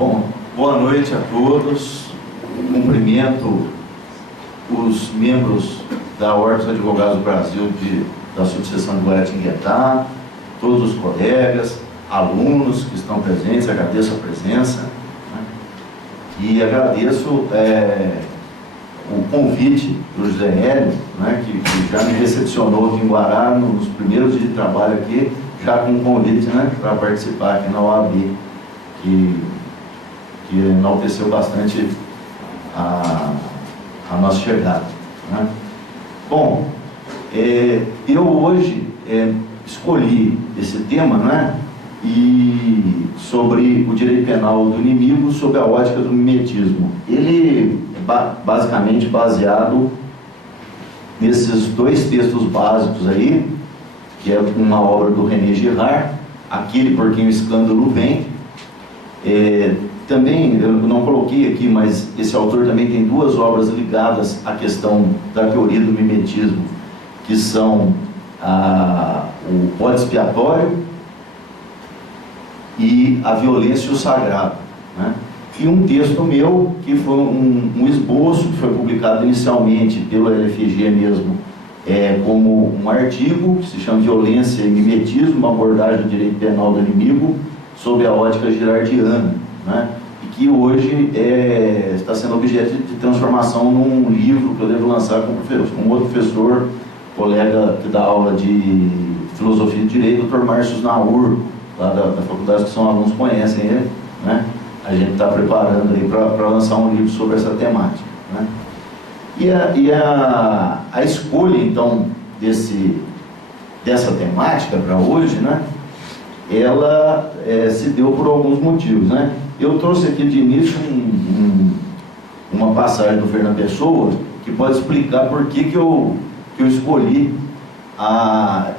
Bom, boa noite a todos. Cumprimento os membros da Ordem dos Advogados do Brasil da subseção de Guaratinguetá, todos os colegas, alunos que estão presentes, agradeço a presença, né? E agradeço o convite do José Hélio, né, que já me recepcionou aqui em Guará nos primeiros dias de trabalho aqui, já com um convite, né, para participar aqui na OAB, que enalteceu bastante a nossa chegada, né? Bom, eu hoje escolhi esse tema, né, e sobre o direito penal do inimigo sob a ótica do mimetismo. Ele é basicamente baseado nesses dois textos básicos aí, que é uma obra do René Girard, Aquele por quem o escândalo vem. Também, eu não coloquei aqui, mas esse autor também tem duas obras ligadas à questão da teoria do mimetismo, que são o bode expiatório e a violência e o sagrado, né? E um texto meu, que foi um esboço, que foi publicado inicialmente pelo LFG mesmo, como um artigo, que se chama Violência e Mimetismo, uma abordagem do direito penal do inimigo, sob a ótica girardiana, né? E que hoje está sendo objeto de transformação num livro que eu devo lançar com um outro professor, colega que dá aula de Filosofia e Direito, Dr. Márcio Naur, lá da faculdade, que são alunos, conhecem ele, né? A gente está preparando aí para lançar um livro sobre essa temática, né? E a escolha, então, dessa temática para hoje, né, ela se deu por alguns motivos, né? Eu trouxe aqui de início uma passagem do Fernando Pessoa que pode explicar por que eu escolhi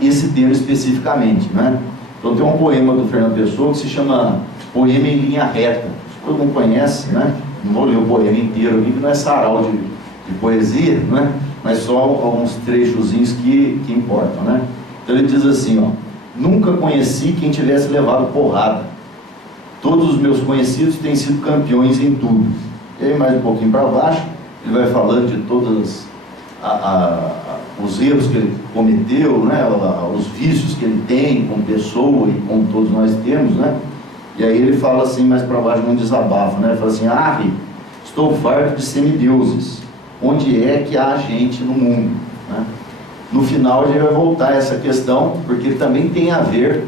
esse tema especificamente, né? Então tem um poema do Fernando Pessoa que se chama Poema em Linha Reta. Todo mundo conhece, né? Não vou ler o poema inteiro aqui, que não é sarau de poesia, né? Mas só alguns trechozinhos que importam, né? Então ele diz assim, ó: nunca conheci quem tivesse levado porrada. Todos os meus conhecidos têm sido campeões em tudo. E aí mais um pouquinho para baixo, ele vai falando de todos os erros que ele cometeu, né? Os vícios que ele tem como pessoa e como todos nós temos, né? E aí ele fala assim, mais para baixo, num desabafo, né? Ele fala assim: estou farto de semideuses. Onde é que há gente no mundo, né? No final a gente vai voltar a essa questão, porque também tem a ver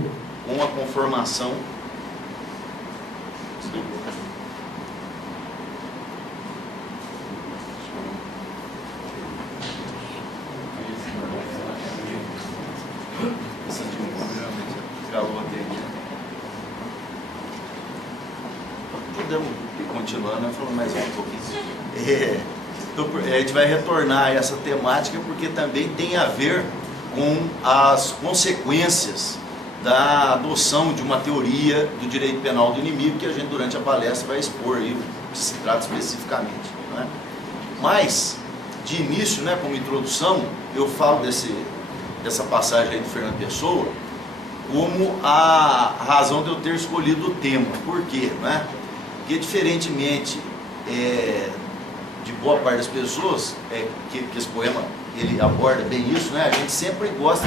com a conformação. Podemos ir continuando, né? Falando mais um pouquinho. A gente vai retornar a essa temática porque também tem a ver com as consequências da adoção de uma teoria do direito penal do inimigo, que a gente durante a palestra vai expor aí, que se trata especificamente, né? Mas, de início, né, como introdução, eu falo dessa passagem aí do Fernando Pessoa como a razão de eu ter escolhido o tema. Por quê, né? Porque diferentemente de boa parte das pessoas, que esse poema ele aborda bem isso, né? A gente sempre gosta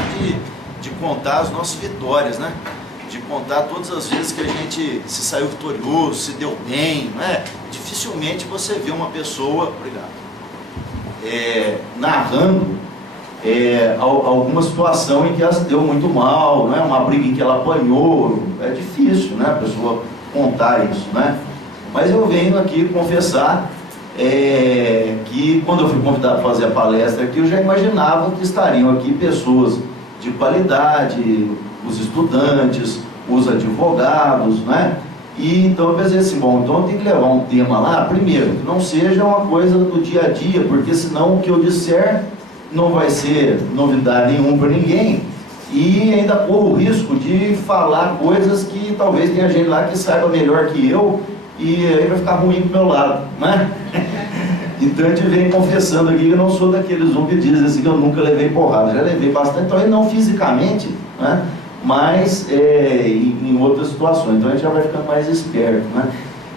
de contar as nossas vitórias, né? De contar todas as vezes que a gente se saiu vitorioso, se deu bem, né? Dificilmente você vê uma pessoa, narrando alguma situação em que ela se deu muito mal, né? Uma briga em que ela apanhou. É difícil, né, a pessoa contar isso, né? Mas eu venho aqui confessar que quando eu fui convidado para fazer a palestra aqui, eu já imaginava que estariam aqui pessoas de qualidade, os estudantes, os advogados, né? E então eu pensei assim, bom, então eu tenho que levar um tema lá, primeiro, que não seja uma coisa do dia a dia, porque senão o que eu disser não vai ser novidade nenhuma para ninguém, e ainda corro o risco de falar coisas que talvez tenha gente lá que saiba melhor que eu, e aí vai ficar ruim do meu lado, né? Então a gente vem confessando aqui que eu não sou daqueles que dizem assim que eu nunca levei porrada. Já levei bastante, talvez não fisicamente, né? Mas em outras situações. Então a gente já vai ficando mais esperto, né?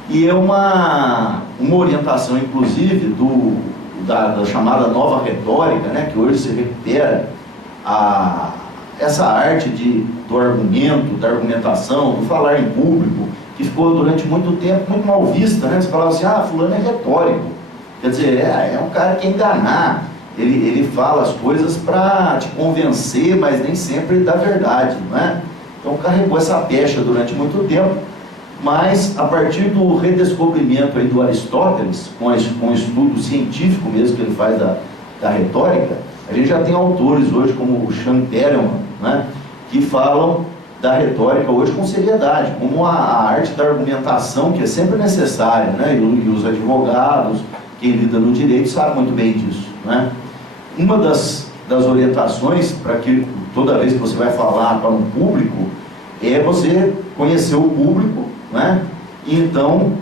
E é uma orientação, inclusive, da chamada nova retórica, né, que hoje se recupera essa arte do argumento, da argumentação, do falar em público, que ficou durante muito tempo muito mal vista, né? Você falava assim, fulano é retórico, quer dizer, é um cara que quer enganar, ele fala as coisas para te convencer, mas nem sempre da verdade, não é? Então carregou essa pecha durante muito tempo, mas a partir do redescobrimento aí do Aristóteles, com o estudo científico mesmo que ele faz da retórica, a gente já tem autores hoje como o Sean Perelman, né, que falam da retórica hoje com seriedade, como a arte da argumentação, que é sempre necessária, né, e os advogados, quem lida no direito sabe muito bem disso, né. Uma das orientações para que toda vez que você vai falar para um público é você conhecer o público, né, e então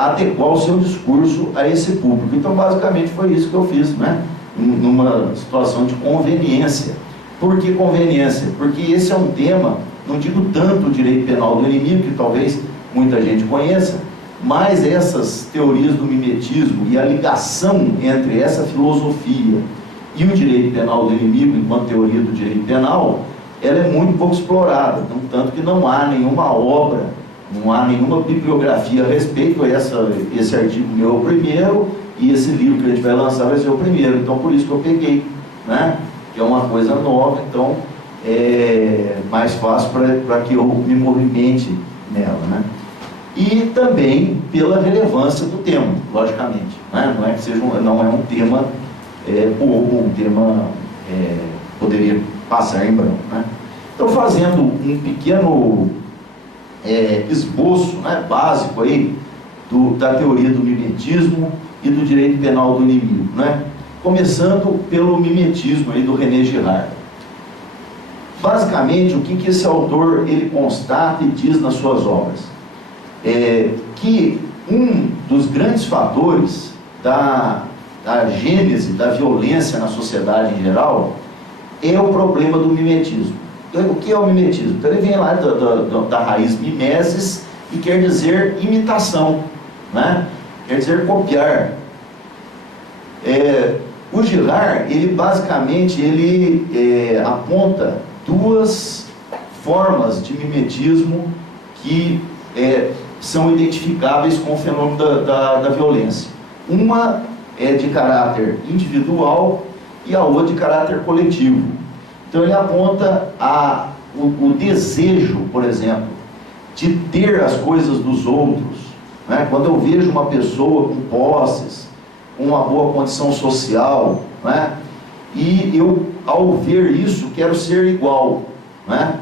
adequar o seu discurso a esse público. Então basicamente foi isso que eu fiz, né, numa situação de conveniência. Por que conveniência? Porque esse é um tema, não digo tanto o direito penal do inimigo, que talvez muita gente conheça, mas essas teorias do mimetismo e a ligação entre essa filosofia e o direito penal do inimigo, enquanto teoria do direito penal, ela é muito pouco explorada, tanto que não há nenhuma obra, não há nenhuma bibliografia a respeito. Esse artigo meu é o primeiro, e esse livro que a gente vai lançar vai ser o primeiro, então por isso que eu peguei, né? Que é uma coisa nova, então é mais fácil para que eu me movimente nela, né? E também pela relevância do tema, logicamente, né? Não é que não é um tema bobo, um tema poderia passar em branco, né? Então, fazendo um pequeno esboço, né, básico aí da teoria do mimetismo e do direito penal do inimigo, né? Começando pelo mimetismo aí do René Girard. Basicamente, o que esse autor ele constata e diz nas suas obras? Que um dos grandes fatores da gênese da violência na sociedade em geral é o problema do mimetismo. O que é o mimetismo? Então ele vem lá da raiz mimesis e quer dizer imitação, né? Quer dizer copiar. O Girard, ele basicamente aponta duas formas de mimetismo que são identificáveis com o fenômeno da violência. Uma é de caráter individual e a outra de caráter coletivo. Então ele aponta o desejo, por exemplo, de ter as coisas dos outros, né? Quando eu vejo uma pessoa com posses, com uma boa condição social, né? E eu, ao ver isso, quero ser igual, né?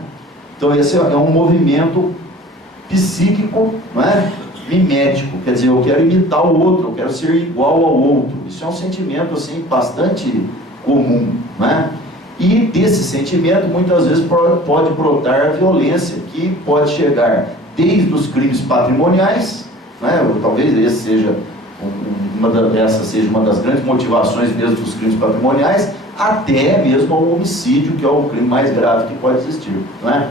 Então esse é um movimento psíquico, né? Mimético, quer dizer, eu quero imitar o outro, eu quero ser igual ao outro. Isso é um sentimento assim bastante comum, né? E desse sentimento muitas vezes pode brotar a violência, que pode chegar desde os crimes patrimoniais, né? Ou talvez essa seja uma das grandes motivações mesmo dos crimes patrimoniais, até mesmo ao homicídio, que é o crime mais grave que pode existir, né?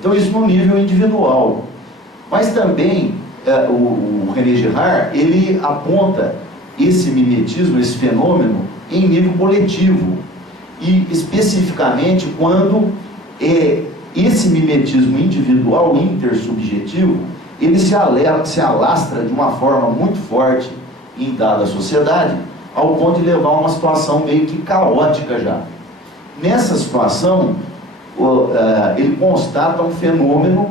Então isso no nível individual. Mas também o René Girard, ele aponta esse mimetismo, esse fenômeno, em nível coletivo, e especificamente quando esse mimetismo individual, intersubjetivo, ele se alastra de uma forma muito forte em dada sociedade, ao ponto de levar a uma situação meio que caótica já. Nessa situação, ele constata um fenômeno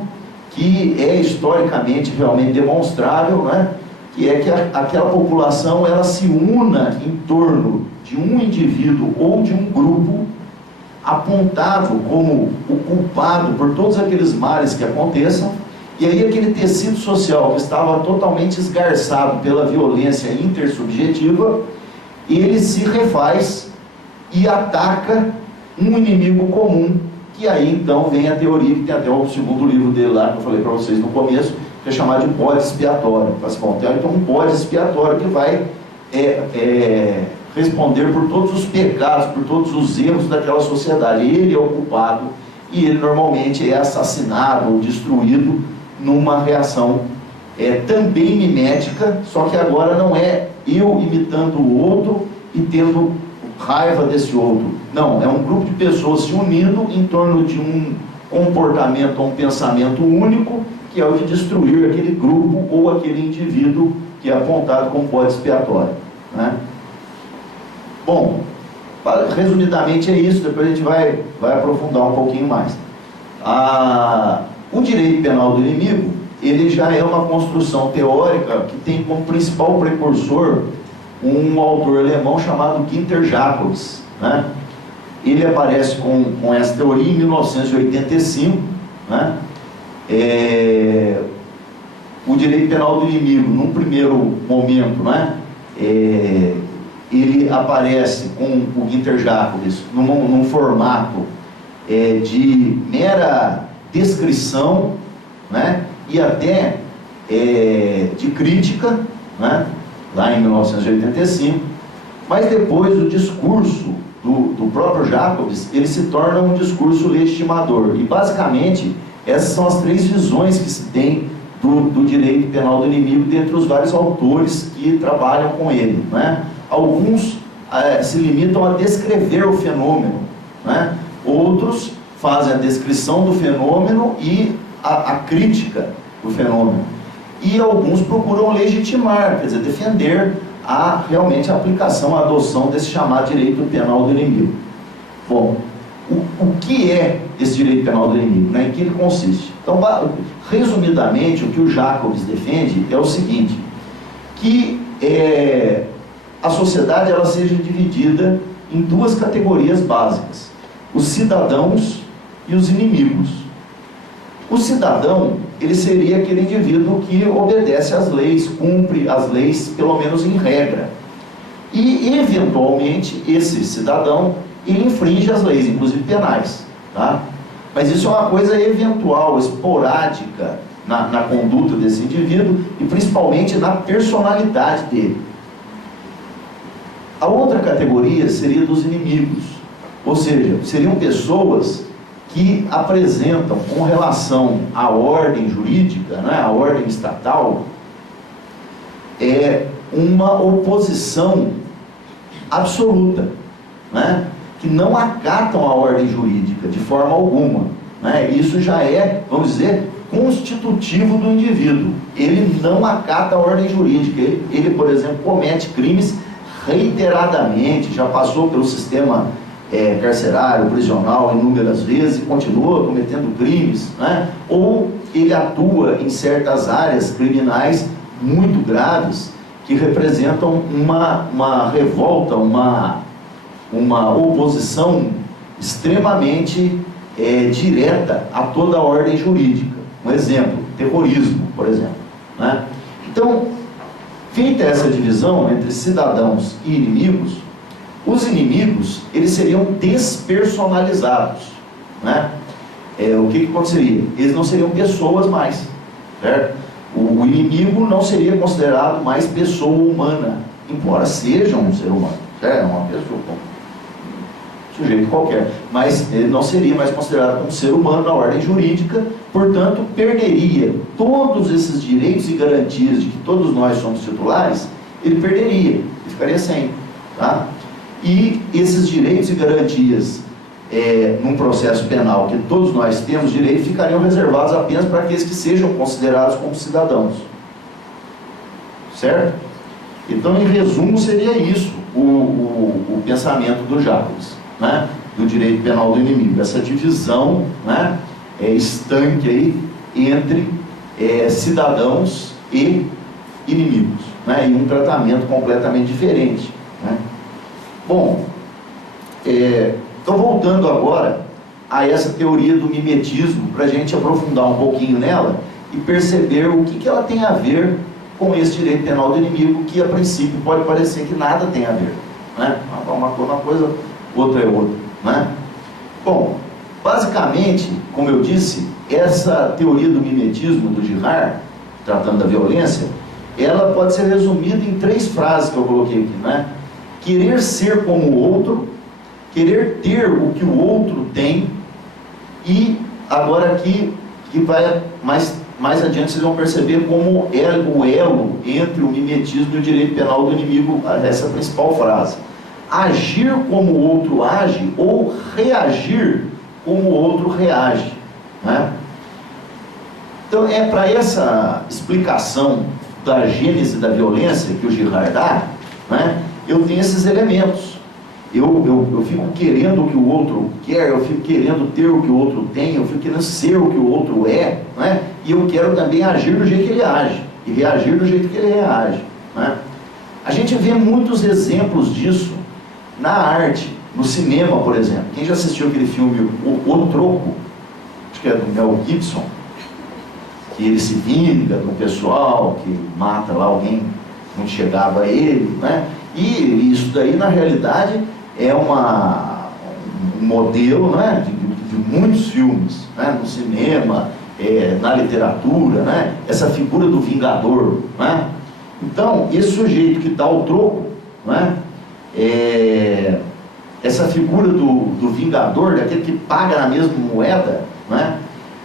que é historicamente realmente demonstrável, né? Que é que aquela população ela se una em torno de um indivíduo ou de um grupo apontado como o culpado por todos aqueles males que aconteçam, e aí aquele tecido social que estava totalmente esgarçado pela violência intersubjetiva, ele se refaz e ataca um inimigo comum, que aí então vem a teoria, que tem até o segundo livro dele lá, que eu falei para vocês no começo, que é chamado de bode expiatório. Então um bode expiatório que vai responder por todos os pecados, por todos os erros daquela sociedade. Ele é o culpado e ele normalmente é assassinado ou destruído numa reação também mimética, só que agora não é eu imitando o outro e tendo raiva desse outro. Não, é um grupo de pessoas se unindo em torno de um comportamento ou um pensamento único, que é o de destruir aquele grupo ou aquele indivíduo que é apontado como bode expiatório, né? Bom, resumidamente é isso, depois a gente vai aprofundar um pouquinho mais. O direito penal do inimigo, ele já é uma construção teórica que tem como principal precursor um autor alemão chamado Günter Jacobs, né? Ele aparece com essa teoria em 1985, né? O direito penal do inimigo, num primeiro momento, né? Ele aparece com o Günter Jacobs num formato de mera descrição, né? E até de crítica, né? Lá em 1985, mas depois o discurso do próprio Jacobs, ele se torna um discurso legitimador, e basicamente essas são as três visões que se tem do direito penal do inimigo dentre os vários autores que trabalham com ele, né? Alguns se limitam a descrever o fenômeno, né? Outros fazem a descrição do fenômeno e a crítica do fenômeno. E alguns procuram legitimar, quer dizer, defender realmente a aplicação, a adoção desse chamado direito penal do inimigo. Bom, o que é esse direito penal do inimigo, né? Em que ele consiste? Então, resumidamente, o que o Jacobs defende é o seguinte, que a sociedade ela seja dividida em duas categorias básicas: os cidadãos e os inimigos. O cidadão, ele seria aquele indivíduo que obedece às leis, cumpre as leis, pelo menos em regra. E, eventualmente, esse cidadão, ele infringe as leis, inclusive penais, tá? Mas isso é uma coisa eventual, esporádica na conduta desse indivíduo e principalmente na personalidade dele. A outra categoria seria dos inimigos, ou seja, seriam pessoas que apresentam, com relação à ordem jurídica, né, à ordem estatal, uma oposição absoluta, né, que não acatam a ordem jurídica de forma alguma, né? Isso já é, vamos dizer, constitutivo do indivíduo. Ele não acata a ordem jurídica. Ele, por exemplo, comete crimes reiteradamente, já passou pelo sistema carcerário, prisional inúmeras vezes e continua cometendo crimes, né? Ou ele atua em certas áreas criminais muito graves que representam uma revolta, uma oposição extremamente direta a toda a ordem jurídica. Um exemplo, terrorismo, por exemplo, né? Então, feita essa divisão entre cidadãos e inimigos, os inimigos, eles seriam despersonalizados, né? O que aconteceria? Eles não seriam pessoas mais, certo? O inimigo não seria considerado mais pessoa humana, embora seja um ser humano, certo? Uma pessoa, um sujeito qualquer, mas ele não seria mais considerado um ser humano na ordem jurídica, portanto, perderia todos esses direitos e garantias de que todos nós somos titulares, ele perderia, ele ficaria sem, tá? E esses direitos e garantias num processo penal que todos nós temos direito ficariam reservados apenas para aqueles que sejam considerados como cidadãos, certo? Então, em resumo, seria isso o pensamento do Jacobs, né? Do direito penal do inimigo, essa divisão, né? Estanque aí entre cidadãos e inimigos, né? E um tratamento completamente diferente, né? Bom, então voltando agora a essa teoria do mimetismo, para a gente aprofundar um pouquinho nela e perceber o que ela tem a ver com esse direito penal do inimigo, que a princípio pode parecer que nada tem a ver, né? Uma coisa, outra é outra, né? Bom, basicamente, como eu disse, essa teoria do mimetismo do Girard, tratando da violência, ela pode ser resumida em 3 frases que eu coloquei aqui, né? Querer ser como o outro, querer ter o que o outro tem, e agora aqui, que vai mais mais adiante vocês vão perceber como é o elo entre o mimetismo e o direito penal do inimigo, essa principal frase. Agir como o outro age ou reagir como o outro reage, né? Então é para essa explicação da gênese da violência que o Girard dá, né, eu tenho esses elementos. Eu fico querendo o que o outro quer, eu fico querendo ter o que o outro tem, eu fico querendo ser o que o outro é, né? E eu quero também agir do jeito que ele age, e reagir do jeito que ele reage, né? A gente vê muitos exemplos disso na arte, no cinema, por exemplo. Quem já assistiu aquele filme O Troco, acho que é do Mel Gibson, que ele se vinga do pessoal, que mata lá alguém que não chegava a ele, né? E isso daí, na realidade, é um modelo, né, de muitos filmes, né, no cinema, na literatura, né, essa figura do vingador, né? Então, esse sujeito que dá o troco, né, essa figura do vingador, daquele que paga na mesma moeda, né,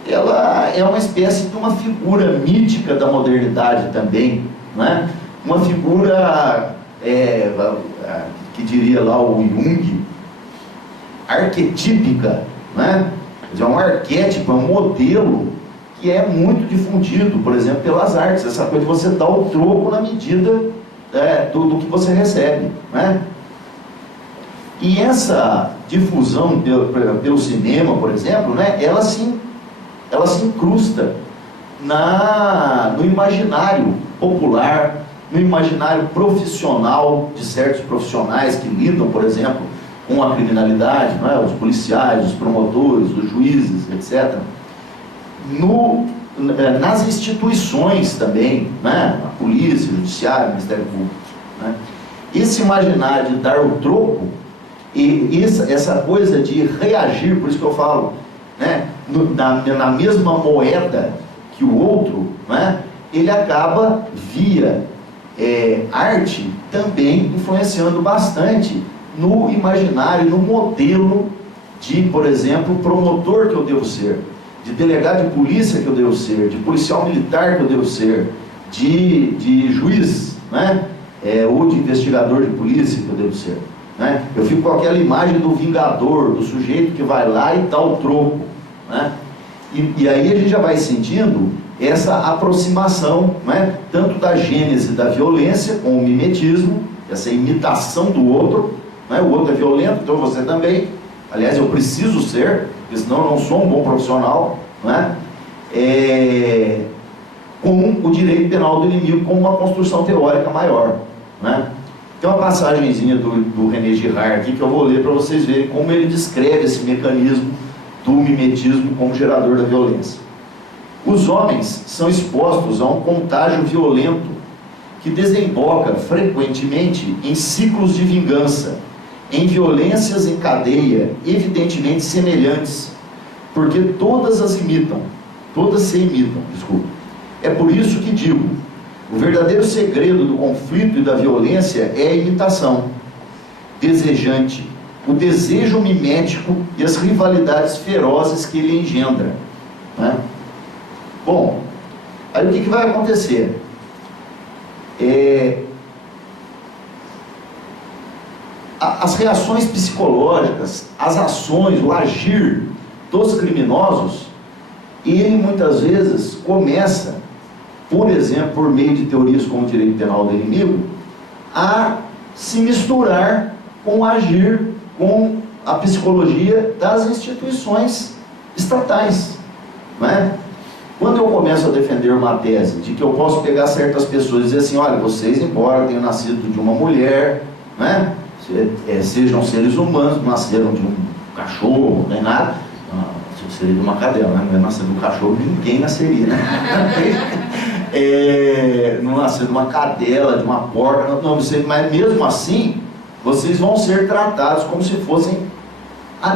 ela é uma espécie de uma figura mítica da modernidade também, né? Uma figura, que diria lá o Jung, arquetípica, né? Quer dizer, é um arquétipo, é um modelo que é muito difundido, por exemplo, pelas artes, essa coisa de você dar o troco na medida do que você recebe, né? E essa difusão pelo cinema, por exemplo, né, ela se incrusta no imaginário popular, no imaginário profissional de certos profissionais que lidam, por exemplo, com a criminalidade, não é? Os policiais, os promotores, os juízes, etc. Nas instituições também, né? A polícia, o judiciário, o Ministério Público, né? Esse imaginário de dar o troco, e essa coisa de reagir, por isso que eu falo, né? Na mesma moeda que o outro, né? Ele acaba via arte também influenciando bastante no imaginário, no modelo de, por exemplo, promotor que eu devo ser, de delegado de polícia que eu devo ser, de policial militar que eu devo ser, de juiz, né? Ou de investigador de polícia que eu devo ser, né? Eu fico com aquela imagem do vingador, do sujeito que vai lá e dá o troco, né? E aí a gente já vai sentindo essa aproximação, né, tanto da gênese da violência com o mimetismo, essa imitação do outro, né? O outro é violento, então você também. Aliás, eu preciso ser, porque senão eu não sou um bom profissional, né? Com o direito penal do inimigo como uma construção teórica maior, né? Tem uma passagenzinha do René Girard aqui que eu vou ler para vocês verem como ele descreve esse mecanismo do mimetismo como gerador da violência. Os homens são expostos a um contágio violento que desemboca frequentemente em ciclos de vingança, em violências em cadeia evidentemente semelhantes, porque todas se imitam, desculpa. É por isso que digo, o verdadeiro segredo do conflito e da violência é a imitação desejante, o desejo mimético e as rivalidades ferozes que ele engendra, né? Bom, aí o que vai acontecer? As reações psicológicas, as ações, o agir dos criminosos, ele muitas vezes começa, por exemplo, por meio de teorias como o direito penal do inimigo, a se misturar com o agir, com a psicologia das instituições estatais, não é? Quando eu começo a defender uma tese de que eu posso pegar certas pessoas e dizer assim, olha, vocês, embora tenham nascido de uma mulher, né, sejam seres humanos, não nasceram de um cachorro, nem nada, seria de uma cadela, né? Não nascer de um cachorro, ninguém nasceria, né? Não nascer de uma cadela, de uma porca, não, mas mesmo assim, vocês vão ser tratados como se fossem,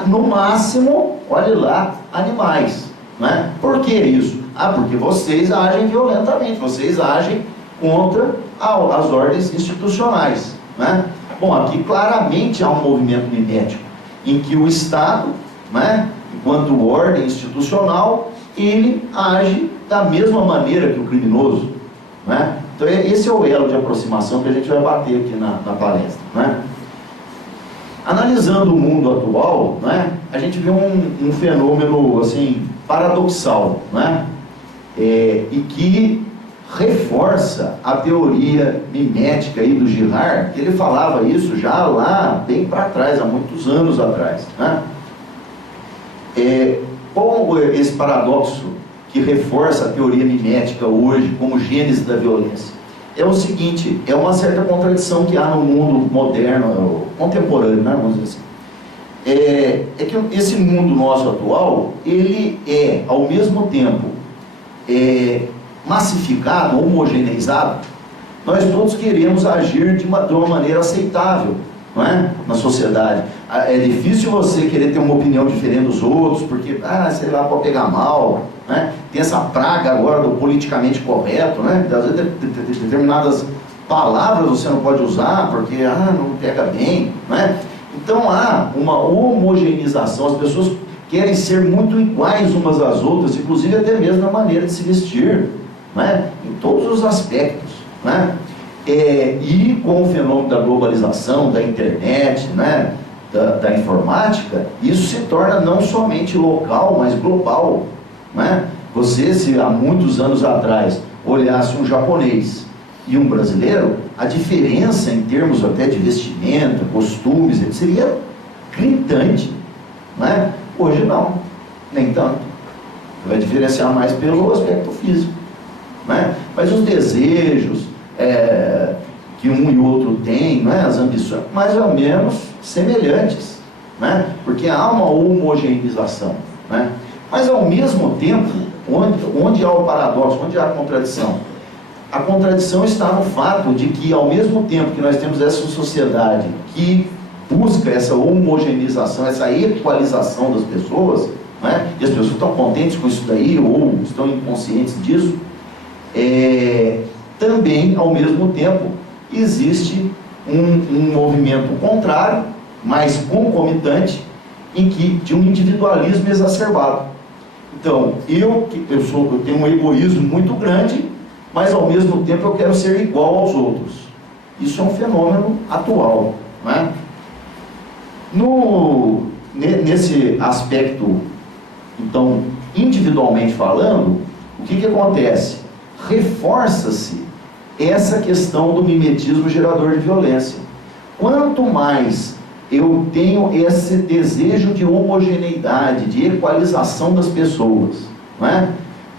no máximo, olha lá, animais, né? Por que isso? Porque vocês agem violentamente, vocês agem contra as ordens institucionais, né? Bom, aqui claramente há um movimento mimético, em que o Estado, né, enquanto ordem institucional, ele age da mesma maneira que o criminoso, né? Então esse é o elo de aproximação que a gente vai bater aqui na palestra, né? Analisando o mundo atual, né, a gente vê um fenômeno assim, paradoxal, né? E que reforça a teoria mimética aí do Girard, que ele falava isso já lá bem para trás, há muitos anos atrás, né? Qual esse paradoxo que reforça a teoria mimética hoje como gênese da violência? É o seguinte, é uma certa contradição que há no mundo moderno, contemporâneo, né, vamos dizer assim. É que esse mundo nosso atual, ele é, ao mesmo tempo, massificado, homogeneizado. Nós todos queremos agir de uma maneira aceitável, não é? Na sociedade. É difícil você querer ter uma opinião diferente dos outros, porque, sei lá, pode pegar mal, né? Tem essa praga agora do politicamente correto, né? Às vezes determinadas palavras você não pode usar, porque, não pega bem, né? Então há uma homogeneização, as pessoas querem ser muito iguais umas às outras, inclusive até mesmo na maneira de se vestir, né? Em todos os aspectos, né? E com o fenômeno da globalização, da internet, né, da informática, isso se torna não somente local, mas global, né? Você, se há muitos anos atrás olhasse um japonês e um brasileiro, a diferença em termos até de vestimenta, costumes, seria gritante, né? Hoje não, nem tanto. Vai diferenciar mais pelo aspecto físico, né? Mas os desejos que um e o outro têm, né? As ambições, mais ou menos semelhantes, né? Porque há uma homogeneização, né? Mas ao mesmo tempo, onde há o paradoxo, onde há a contradição? A contradição está no fato de que, ao mesmo tempo que nós temos essa sociedade que busca essa homogeneização, essa equalização das pessoas, né? E as pessoas estão contentes com isso daí, ou estão inconscientes disso, também, ao mesmo tempo, existe um movimento contrário, mais concomitante, de um individualismo exacerbado. Então, eu tenho um egoísmo muito grande, mas ao mesmo tempo eu quero ser igual aos outros. Isso é um fenômeno atual, né? Nesse aspecto, então, individualmente falando, o que acontece? Reforça-se essa questão do mimetismo gerador de violência. Quanto mais eu tenho esse desejo de homogeneidade, de equalização das pessoas, não é?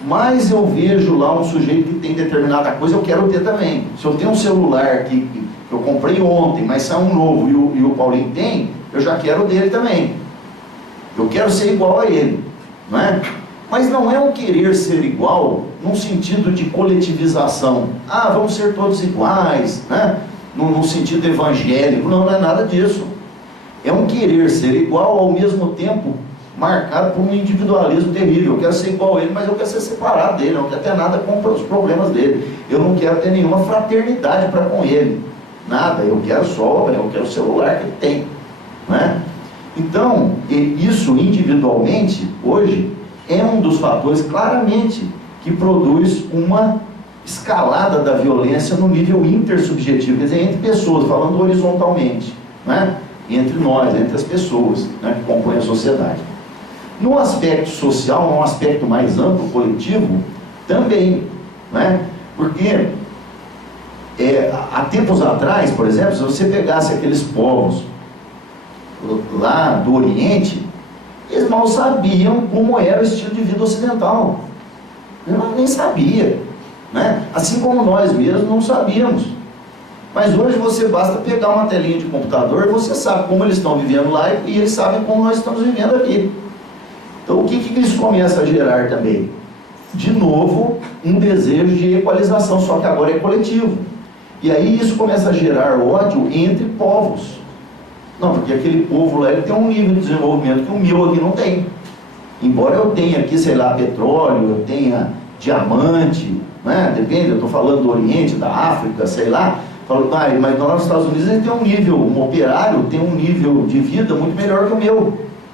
Mas eu vejo lá um sujeito que tem determinada coisa, eu quero ter também. Se eu tenho um celular que eu comprei ontem, mas saiu um novo e o Paulinho tem, eu já quero o dele também. Eu quero ser igual a ele, não é? Mas não é um querer ser igual num sentido de coletivização. Vamos ser todos iguais, né? Num sentido evangélico. Não é nada disso. É um querer ser igual, ao mesmo tempo marcado por um individualismo terrível. Eu quero ser igual a ele, mas eu quero ser separado dele. Eu não quero ter nada com os problemas dele. Eu não quero ter nenhuma fraternidade para com ele. Nada. Eu quero o celular que ele tem, né? Então, isso individualmente, hoje, é um dos fatores, claramente, que produz uma escalada da violência no nível intersubjetivo, quer dizer, entre pessoas, falando horizontalmente, né? Entre nós, entre as pessoas, né, que compõem a sociedade. No aspecto social, num aspecto mais amplo, coletivo, também, né? Porque há tempos atrás, por exemplo, se você pegasse aqueles povos lá do Oriente, eles mal sabiam como era o estilo de vida ocidental. Eles nem sabiam, né? Assim como nós mesmos não sabíamos. Mas hoje você basta pegar uma telinha de computador e você sabe como eles estão vivendo lá e eles sabem como nós estamos vivendo aqui. Então o que isso começa a gerar também? De novo, um desejo de equalização, só que agora é coletivo. E aí isso começa a gerar ódio entre povos. Não, porque aquele povo lá, ele tem um nível de desenvolvimento que o meu aqui não tem. Embora eu tenha aqui, sei lá, petróleo, eu tenha diamante, né? Depende, eu estou falando do Oriente, da África, sei lá. Mas lá nos Estados Unidos ele tem um nível, um operário tem um nível de vida muito melhor que o meu,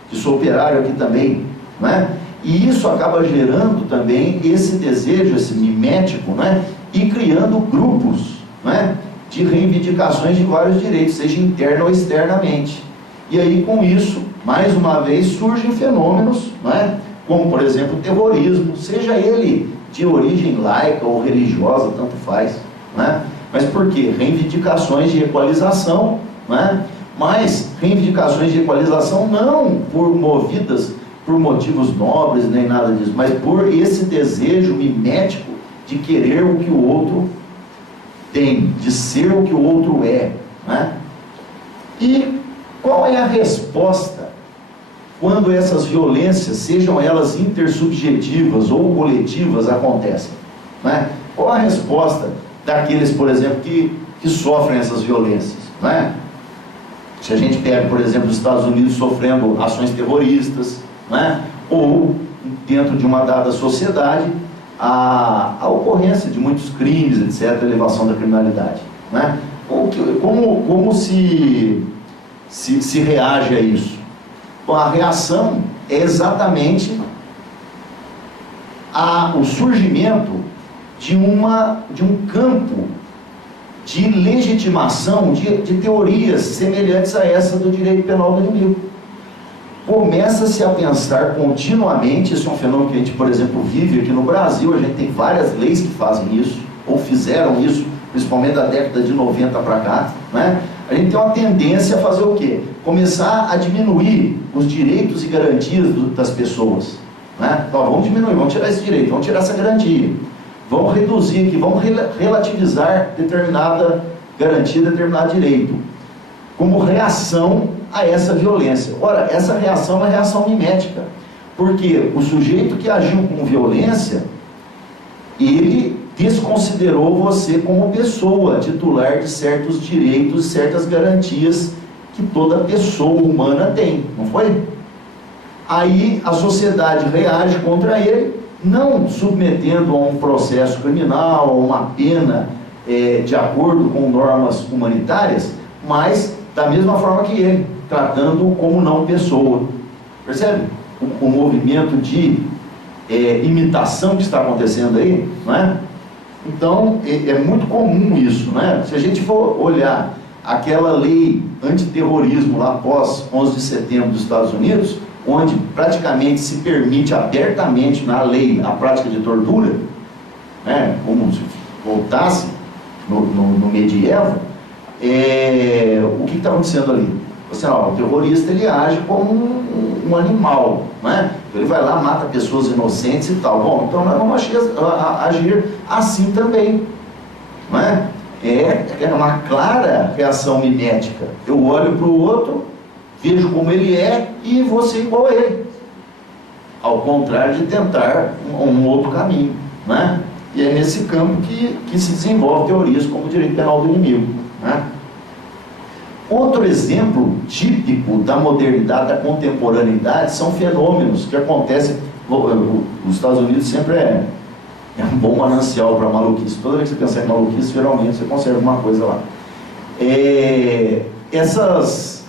que sou operário aqui também, né? E isso acaba gerando também esse desejo, esse mimético, né? E criando grupos, né? De reivindicações de vários direitos, seja interna ou externamente. E aí, com isso, mais uma vez, surgem fenômenos, né? Como, por exemplo, o terrorismo, seja ele de origem laica ou religiosa, tanto faz, né? Mas por quê? Reivindicações de equalização, né? Mas reivindicações de equalização não movidas por motivos nobres nem nada disso, mas por esse desejo mimético de querer o que o outro tem, de ser o que o outro é, né? E qual é a resposta quando essas violências, sejam elas intersubjetivas ou coletivas, acontecem, né? Qual a resposta daqueles, por exemplo, que sofrem essas violências, né? Se a gente pega, por exemplo, os Estados Unidos sofrendo ações terroristas, né? Ou dentro de uma dada sociedade, a ocorrência de muitos crimes, etc., a elevação da criminalidade, né? Como se reage a isso? Bom, a reação é exatamente o surgimento de um campo de legitimação de teorias semelhantes a essa do direito penal do inimigo. Começa-se a pensar continuamente, esse é um fenômeno que a gente, por exemplo, vive aqui no Brasil, a gente tem várias leis que fazem isso, ou fizeram isso, principalmente da década de 90 para cá, né? A gente tem uma tendência a fazer o quê? Começar a diminuir os direitos e garantias das pessoas, né? Então, vamos diminuir, vamos tirar esse direito, vamos tirar essa garantia, vamos reduzir aqui, vamos relativizar determinada garantia, determinado direito, como reação a essa violência. Ora, essa reação é uma reação mimética, porque o sujeito que agiu com violência, ele desconsiderou você como pessoa, titular de certos direitos e certas garantias que toda pessoa humana tem, não foi? Aí a sociedade reage contra ele, não submetendo a um processo criminal, a uma pena de acordo com normas humanitárias, mas da mesma forma que ele, tratando-o como não pessoa. Percebe? O movimento de imitação que está acontecendo aí, não é? Então, é muito comum isso, né? Se a gente for olhar aquela lei antiterrorismo lá após 11 de setembro dos Estados Unidos, onde praticamente se permite abertamente na lei a prática de tortura, né? Como se voltasse no medieval, o que está acontecendo ali? Você, o terrorista, ele age como um animal, né? Ele vai lá, mata pessoas inocentes e tal. Bom, então nós vamos agir assim também, não é? É uma clara reação mimética. Eu olho para o outro, vejo como ele é e vou ser igual a ele, ao contrário de tentar um outro caminho, né? E é nesse campo que se desenvolve teorias como o direito penal do inimigo, né? Outro exemplo típico da modernidade, da contemporaneidade, são fenômenos que acontecem. Os Estados Unidos sempre é um bom manancial para maluquice. Toda vez que você pensar em maluquice, geralmente você consegue alguma coisa lá. Essas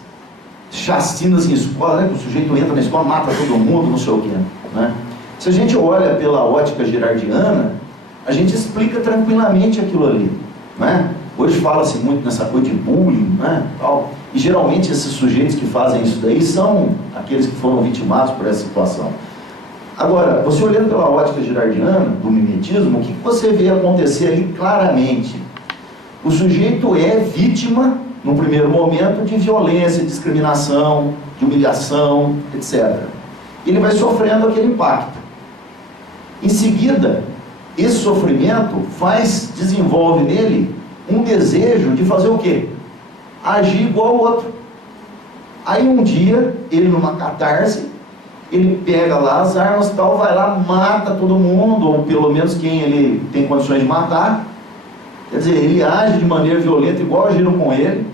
chacinas em escola, né, que o sujeito entra na escola, mata todo mundo, não sei o quê, né? Se a gente olha pela ótica girardiana, a gente explica tranquilamente aquilo ali, né? Hoje fala-se muito nessa coisa de bullying, né, tal, e geralmente esses sujeitos que fazem isso daí são aqueles que foram vitimados por essa situação. Agora, você olhando pela ótica girardiana, do mimetismo, o que você vê acontecer ali claramente? O sujeito é vítima, no primeiro momento, de violência, discriminação, de humilhação, etc. Ele vai sofrendo aquele impacto. Em seguida, esse sofrimento desenvolve nele um desejo de fazer o quê? Agir igual ao outro. Aí um dia, ele numa catarse, ele pega lá as armas e tal, vai lá, mata todo mundo, ou pelo menos quem ele tem condições de matar. Quer dizer, ele age de maneira violenta, igual agiram com ele.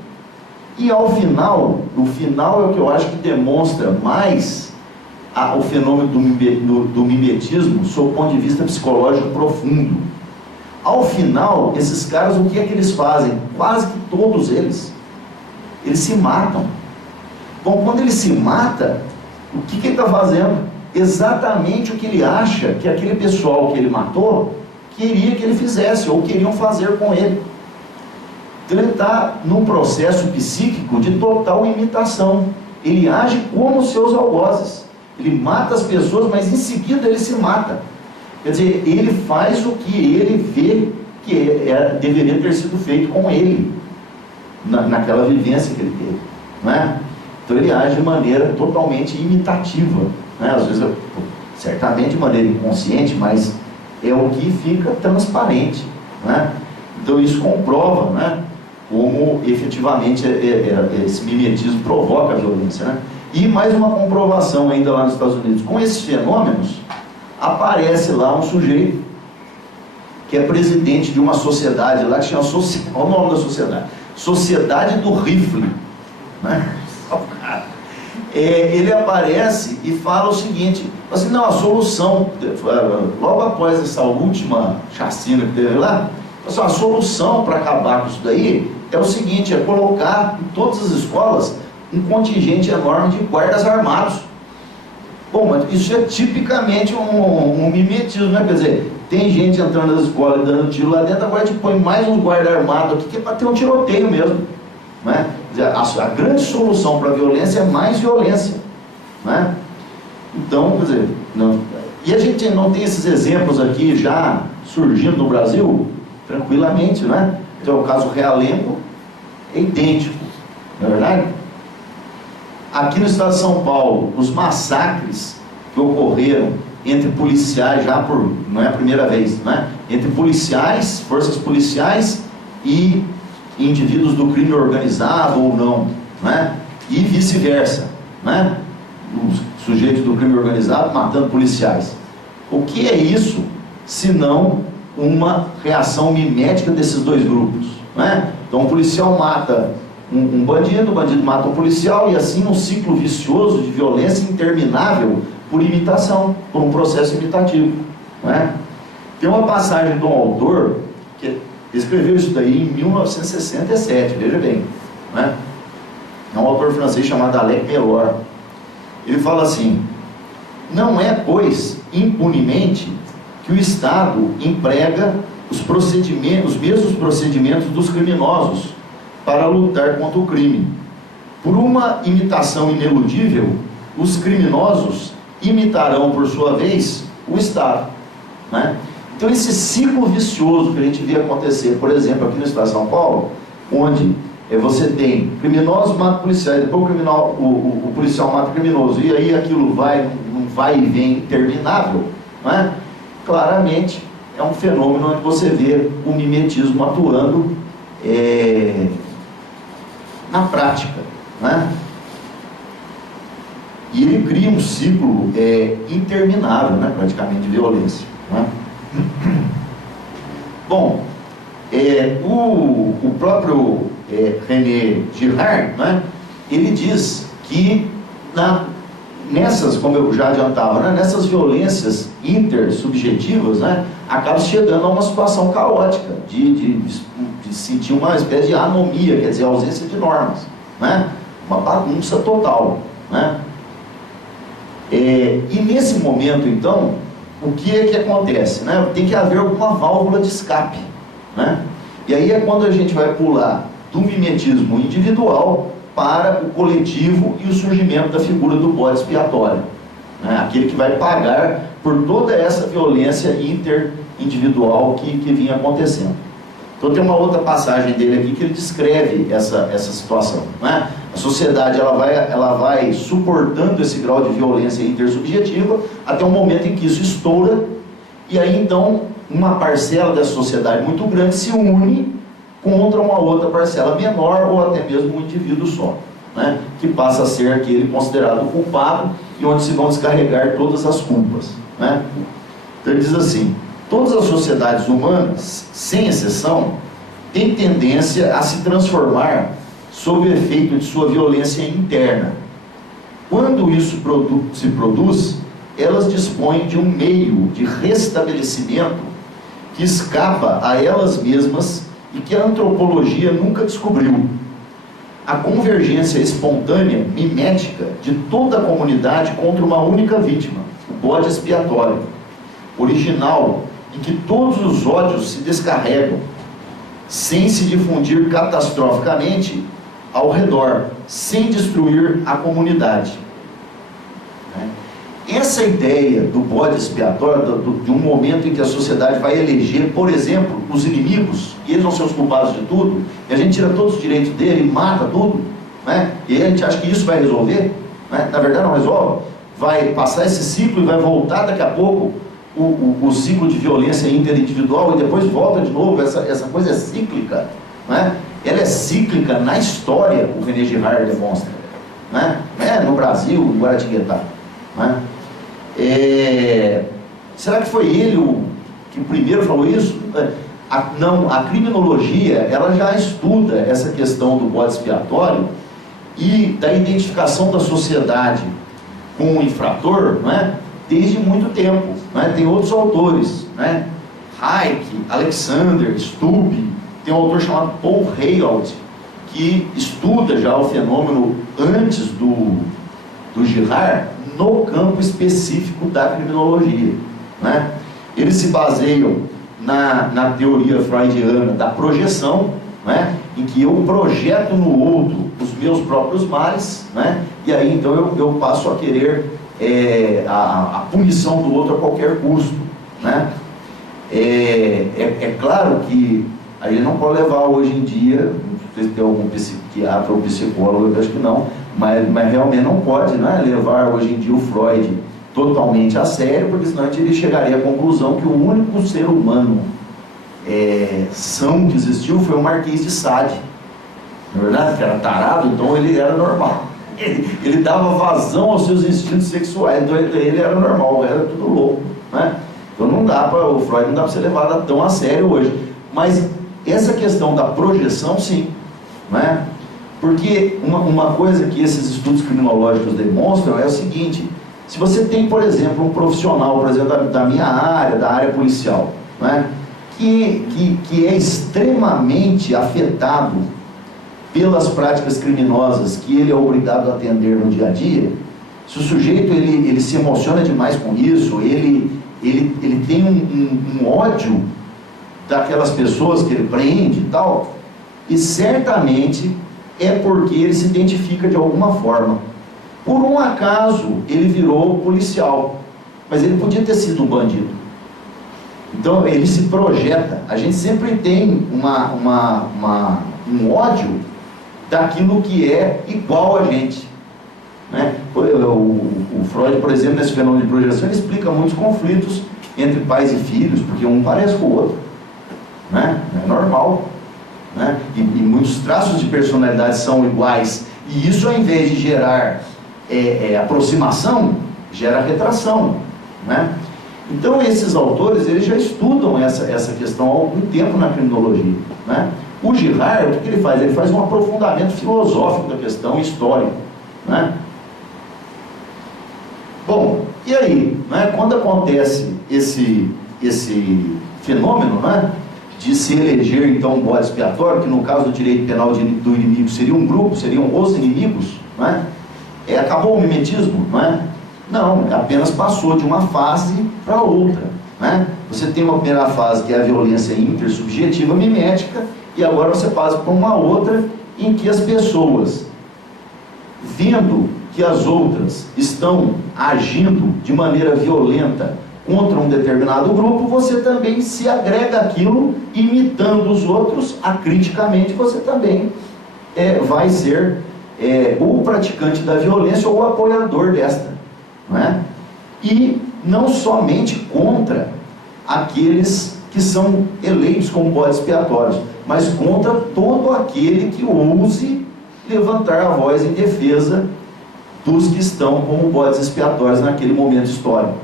E ao final, o final é o que eu acho que demonstra mais o fenômeno do mimetismo, sob o ponto de vista psicológico profundo. Ao final, esses caras, o que é que eles fazem? Quase que todos eles se matam. Bom, quando ele se mata, o que ele está fazendo? exatamente o que ele acha que aquele pessoal que ele matou queria que ele fizesse, ou queriam fazer com ele. Então ele está num processo psíquico de total imitação. Ele age como os seus algozes. Ele mata as pessoas, mas em seguida ele se mata. Quer dizer, ele faz o que ele vê que deveria ter sido feito com ele, naquela vivência que ele teve, não é? Então ele age de maneira totalmente imitativa, né? Às vezes, certamente de maneira inconsciente, mas é o que fica transparente, né? Então isso comprova, né, como efetivamente esse mimetismo provoca a violência, né? E mais uma comprovação ainda lá nos Estados Unidos. Com esses fenômenos, aparece lá um sujeito que é presidente de uma sociedade lá que chama, olha o nome da sociedade, Sociedade do Rifle, né? Ele aparece e fala o seguinte, assim, não, a solução, logo após essa última chacina que teve lá, assim, a solução para acabar com isso daí é o seguinte, é colocar em todas as escolas um contingente enorme de guardas armados. Bom, mas isso é tipicamente um mimetismo, né? Quer dizer, tem gente entrando nas escolas e dando tiro lá dentro, agora a gente põe mais um guarda armado aqui, que é para ter um tiroteio mesmo, né? Quer dizer, a grande solução para a violência é mais violência, né? Então, quer dizer, não, e a gente não tem esses exemplos aqui já surgindo no Brasil tranquilamente, né? Então o caso Realengo é idêntico, não é verdade? Aqui no estado de São Paulo, os massacres que ocorreram entre policiais, não é a primeira vez, né? Entre policiais, forças policiais e indivíduos do crime organizado ou não, né? E vice-versa, né? Os sujeitos do crime organizado matando policiais. O que é isso, senão uma reação mimética desses dois grupos, né? Então, um policial mata um bandido, o bandido mata um policial, e assim um ciclo vicioso de violência interminável por imitação, por um processo imitativo, né? Tem uma passagem de um autor que escreveu isso daí em 1967, veja bem, né? É um autor francês chamado Alec Melor. Ele fala assim: não é, pois, impunemente que o Estado emprega os mesmos procedimentos dos criminosos para lutar contra o crime. Por uma imitação ineludível, os criminosos imitarão, por sua vez, o Estado, né? Então esse ciclo vicioso que a gente vê acontecer, por exemplo, aqui no estado de São Paulo, onde você tem criminosos matam policiais, depois o policial mata o criminoso, e aí aquilo vai e vem interminável, né? Claramente é um fenômeno onde você vê o mimetismo atuando na prática, né? E ele cria um ciclo interminável, né, praticamente, de violência, né? Bom, o próprio René Girard, né, ele diz que nessas, como eu já adiantava, né, nessas violências intersubjetivas, né, acaba chegando a uma situação caótica, de sentir uma espécie de anomia, quer dizer, ausência de normas, né, uma bagunça total, né. E nesse momento, então, o que é que acontece, né? Tem que haver alguma válvula de escape, né? E aí é quando a gente vai pular do mimetismo individual para o coletivo e o surgimento da figura do bode expiatório, né? Aquele que vai pagar por toda essa violência interindividual que vinha acontecendo. Então tem uma outra passagem dele aqui que ele descreve essa situação, né? A sociedade ela vai suportando esse grau de violência intersubjetiva até um momento em que isso estoura, e aí então uma parcela dessa sociedade muito grande se une contra uma outra parcela menor, ou até mesmo um indivíduo só, né? Que passa a ser aquele considerado culpado e onde se vão descarregar todas as culpas, né? Então ele diz assim: todas as sociedades humanas, sem exceção, têm tendência a se transformar sob o efeito de sua violência interna. Quando isso se produz, elas dispõem de um meio de restabelecimento que escapa a elas mesmas e que a antropologia nunca descobriu. A convergência espontânea, mimética, de toda a comunidade contra uma única vítima. o bode expiatório, original, em que todos os ódios se descarregam, sem se difundir catastroficamente ao redor, sem destruir a comunidade. Essa ideia do bode expiatório, de um momento em que a sociedade vai eleger, por exemplo, os inimigos, e eles vão ser os culpados de tudo, e a gente tira todos os direitos dele e mata tudo, né? E aí a gente acha que isso vai resolver, né? Na verdade não resolve, vai passar esse ciclo e vai voltar daqui a pouco o ciclo de violência interindividual, e depois volta de novo. Essa coisa é cíclica, né? Ela é cíclica na história, o René Girard demonstra, né? No Brasil, em Guaratinguetá, né? Será que foi ele que primeiro falou isso? Não, a criminologia, ela já estuda essa questão do bode expiatório e da identificação da sociedade com o infrator, né, desde muito tempo, né? Tem outros autores, né? Hayek, Alexander, Stubb, tem um autor chamado Paul Herold, que estuda já o fenômeno antes do Girard, no campo específico da criminologia, né? Eles se baseiam na teoria freudiana da projeção, né? Em que eu projeto no outro os meus próprios males, né? E aí então eu passo a querer a punição do outro a qualquer custo, né? É claro que a gente não pode levar hoje em dia, não sei se tem algum psiquiatra ou psicólogo, eu acho que não, mas realmente não pode, né, levar hoje em dia o Freud totalmente a sério, porque senão ele chegaria à conclusão que o único ser humano são que existiu foi o Marquês de Sade, na verdade, que era tarado, então ele era normal, ele dava vazão aos seus instintos sexuais, então ele era normal, era tudo louco, né? Então não dá para, o Freud não dá para ser levado tão a sério hoje, mas essa questão da projeção, sim, né? Porque uma coisa que esses estudos criminológicos demonstram é o seguinte: se você tem, por exemplo, um profissional, por exemplo, da minha área, da área policial, né, que é extremamente afetado pelas práticas criminosas que ele é obrigado a atender no dia a dia, se o sujeito ele se emociona demais com isso, ele tem um ódio daquelas pessoas que ele prende e tal, e certamente é porque ele se identifica de alguma forma. Por um acaso ele virou policial, mas ele podia ter sido um bandido. Então ele se projeta. A gente sempre tem um ódio daquilo que é igual a gente, né? O Freud, por exemplo, nesse fenômeno de projeção, ele explica muitos conflitos entre pais e filhos, porque um parece com o outro, né? É normal, né? E muitos traços de personalidade são iguais, e isso, ao invés de gerar aproximação, gera retração, né? Então esses autores, eles já estudam essa questão há algum tempo na criminologia, né? O Girard, o que ele faz? Ele faz um aprofundamento filosófico da questão, histórico, né? Bom, e aí, né, quando acontece esse fenômeno, né, de se eleger então um bode expiatório, que no caso do direito penal do inimigo seria um grupo, seriam os inimigos, né? Acabou o mimetismo, não é? Não, apenas passou de uma fase para outra, né? Você tem uma primeira fase que é a violência intersubjetiva mimética, e agora você passa para uma outra em que as pessoas, vendo que as outras estão agindo de maneira violenta contra um determinado grupo, você também se agrega àquilo, imitando os outros, acriticamente você também vai ser o praticante da violência ou o apoiador desta, não é? E não somente contra aqueles que são eleitos como bodes expiatórios, mas contra todo aquele que ouse levantar a voz em defesa dos que estão como bodes expiatórios naquele momento histórico,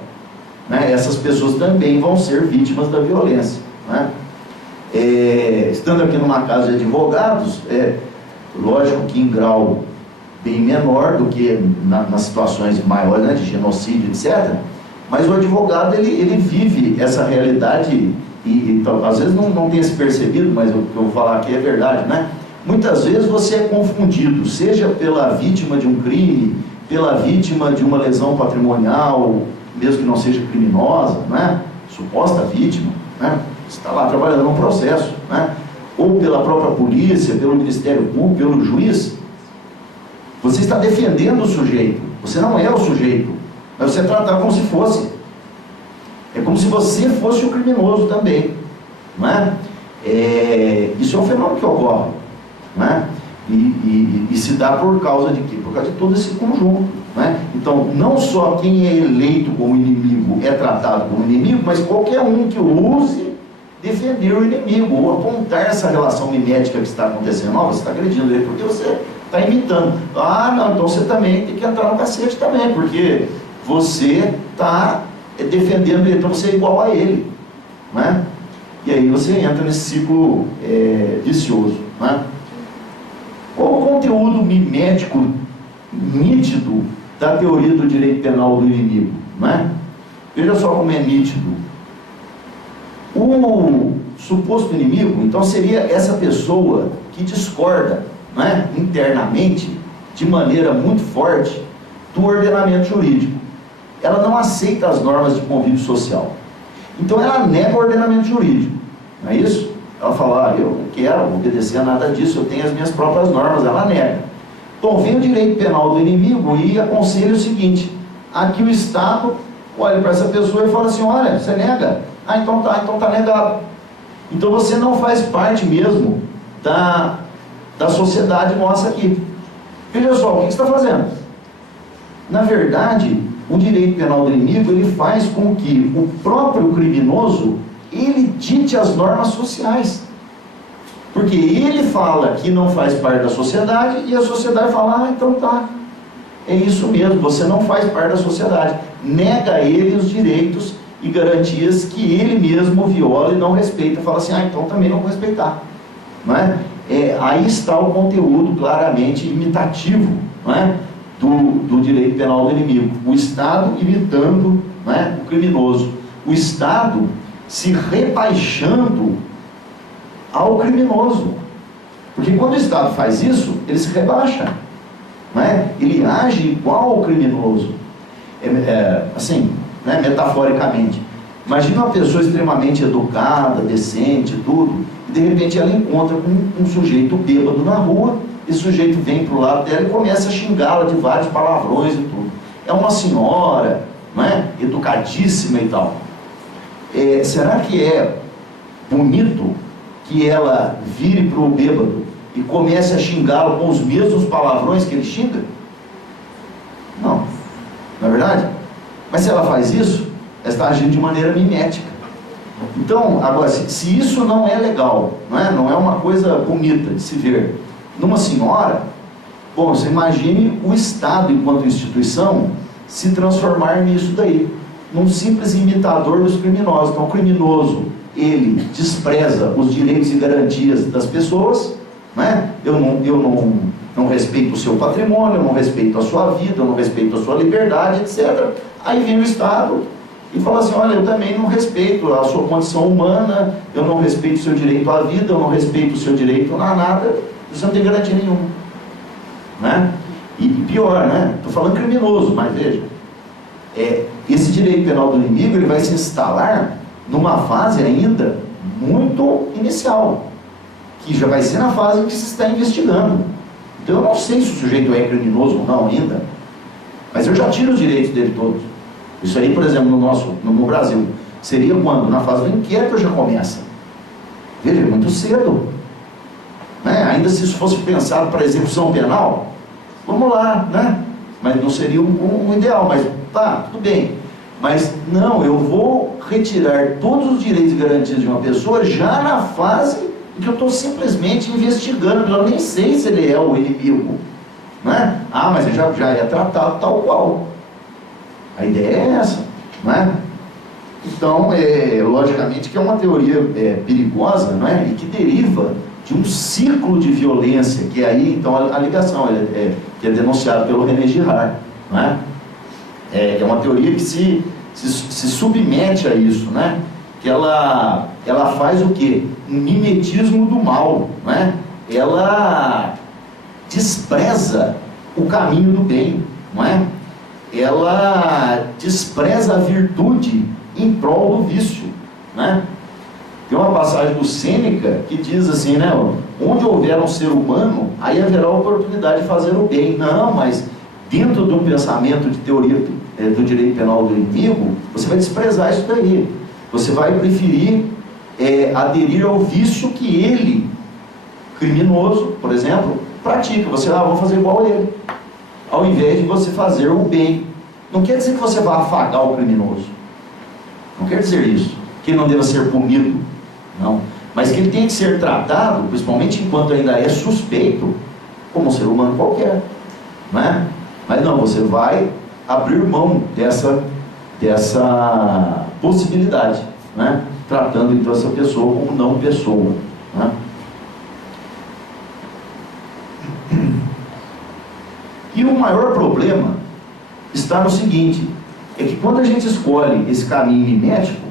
né? Essas pessoas também vão ser vítimas da violência, né? Estando aqui numa casa de advogados, lógico que em grau bem menor do que nas situações maiores, né, de genocídio, etc., mas o advogado ele vive essa realidade e às vezes não tenha se percebido, mas o que eu vou falar aqui é verdade, né? Muitas vezes você é confundido, seja pela vítima de um crime, pela vítima de uma lesão patrimonial, mesmo que não seja criminosa, né? Suposta vítima, né? Está lá trabalhando num processo, né? Ou pela própria polícia, pelo Ministério Público, pelo juiz, você está defendendo o sujeito. Você não é o sujeito, mas você é tratado como se fosse. É como se você fosse o criminoso também, não é? Isso é um fenômeno que ocorre, não é? E se dá por causa de quê? Por causa de todo esse conjunto, né? Então, não só quem é eleito como inimigo é tratado como inimigo, mas qualquer um que use defender o inimigo, ou apontar essa relação mimética que está acontecendo. Não, você está agredindo ele porque você está imitando. Ah, não, então você também tem que entrar no cacete também, porque você está defendendo ele, então você é igual a ele, né? E aí você entra nesse ciclo vicioso, né? Qual o conteúdo mimético nítido da teoria do direito penal do inimigo, né? Veja só como é nítido. O suposto inimigo, então, seria essa pessoa que discorda, né, internamente, de maneira muito forte, do ordenamento jurídico. Ela não aceita as normas de convívio social. Então ela nega o ordenamento jurídico, não é isso? Ela fala, eu não quero obedecer a nada disso, eu tenho as minhas próprias normas, ela nega. Bom, vem o direito penal do inimigo e aconselha o seguinte: aqui o Estado olha para essa pessoa e fala assim, olha, você nega? Ah, então tá negado. Então você não faz parte mesmo da sociedade nossa aqui. Veja só, o que você está fazendo? Na verdade, o direito penal do inimigo, ele faz com que o próprio criminoso, ele dite as normas sociais. Porque ele fala que não faz parte da sociedade e a sociedade fala, ah, então tá. É isso mesmo, você não faz parte da sociedade. Nega a ele os direitos e garantias que ele mesmo viola e não respeita. Fala assim, ah, então também não vou respeitar. Não é? Aí está o conteúdo claramente imitativo, não é? do direito penal do inimigo. O Estado imitando, não é, o criminoso. O Estado se rebaixando ao criminoso. Porque quando o Estado faz isso, ele se rebaixa. Não é? Ele age igual ao criminoso. Assim, né, metaforicamente. Imagina uma pessoa extremamente educada, decente, tudo, e de repente ela encontra com um sujeito bêbado na rua, esse sujeito vem para o lado dela e começa a xingá-la de vários palavrões e tudo. É uma senhora, não é? Educadíssima e tal. Será que é bonito que ela vire para o bêbado e comece a xingá-lo com os mesmos palavrões que ele xinga? Não. Não é verdade? Mas se ela faz isso, ela está agindo de maneira mimética. Então, agora, se isso não é legal, não é uma coisa bonita de se ver numa senhora, bom, você imagine o Estado, enquanto instituição, se transformar nisso daí, num simples imitador dos criminosos. Então, o criminoso, ele despreza os direitos e garantias das pessoas, né? Eu não respeito o seu patrimônio, eu não respeito a sua vida, eu não respeito a sua liberdade, etc. Aí vem o Estado e fala assim, olha, eu também não respeito a sua condição humana, eu não respeito o seu direito à vida, eu não respeito o seu direito a nada, você não tem garantia nenhuma, né? E pior, né? Estou falando criminoso, mas veja, esse direito penal do inimigo, ele vai se instalar numa fase ainda muito inicial, que já vai ser na fase em que se está investigando. Então eu não sei se o sujeito é criminoso ou não ainda, mas eu já tiro os direitos dele todos. Isso aí, por exemplo, no Brasil, seria quando? Na fase do inquérito já começa. Veja, é muito cedo. Né? Ainda se isso fosse pensado para execução penal, vamos lá, né? Mas não seria um ideal, mas tá, tudo bem. Mas não, eu vou retirar todos os direitos e garantias de uma pessoa já na fase em que eu estou simplesmente investigando, eu nem sei se ele é o inimigo, né? Ah, mas ele já é tratado tal qual. A ideia é essa, né? Então, logicamente que é uma teoria perigosa, não é? E que deriva de um ciclo de violência, que é aí, então, a ligação, que é denunciada pelo René Girard, não é? É uma teoria que se submete a isso, né? Que ela faz o quê? Um mimetismo do mal, né? Ela despreza o caminho do bem, não é? ela despreza a virtude em prol do vício, né? Tem uma passagem do Sêneca que diz assim, né? Onde houver um ser humano, aí haverá oportunidade de fazer o bem. Não, mas dentro de um pensamento de teoria do direito penal do inimigo, você vai desprezar isso daí. Você vai preferir aderir ao vício que ele, criminoso, por exemplo, pratica. Você, vou fazer igual a ele, ao invés de você fazer o bem. Não quer dizer que você vai afagar o criminoso, não quer dizer isso, que ele não deva ser punido, não, mas que ele tem que ser tratado, principalmente enquanto ainda é suspeito, como um ser humano qualquer, não é? Mas não, você vai abrir mão dessa possibilidade, né? Tratando então essa pessoa como não pessoa, né? E o maior problema está no seguinte, é que quando a gente escolhe esse caminho mimético,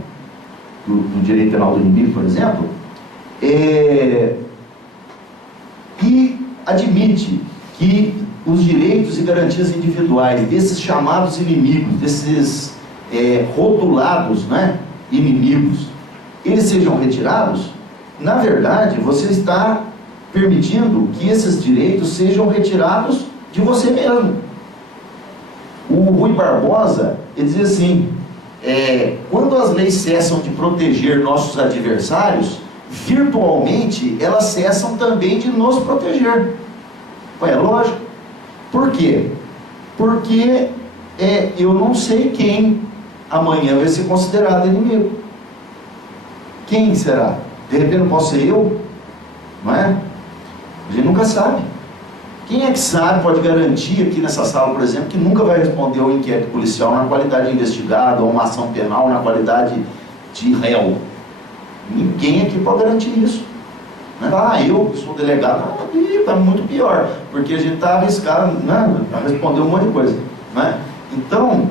do direito penal do inimigo, por exemplo, e admite que os direitos e garantias individuais desses chamados inimigos, desses rotulados, né, inimigos, eles sejam retirados, na verdade, você está permitindo que esses direitos sejam retirados de você mesmo. O Rui Barbosa, ele diz assim, quando as leis cessam de proteger nossos adversários, virtualmente elas cessam também de nos proteger. É lógico. Por quê? Porque eu não sei quem amanhã vai ser considerado inimigo. Quem será? De repente não posso ser eu? Não é? A gente nunca sabe. Quem é que sabe, pode garantir aqui nessa sala, por exemplo, que nunca vai responder ao inquérito policial na qualidade de investigado, ou uma ação penal na qualidade de réu? Ninguém aqui pode garantir isso. Eu sou delegado, está muito pior, porque a gente está arriscado, né, a responder um monte de coisa, né? Então,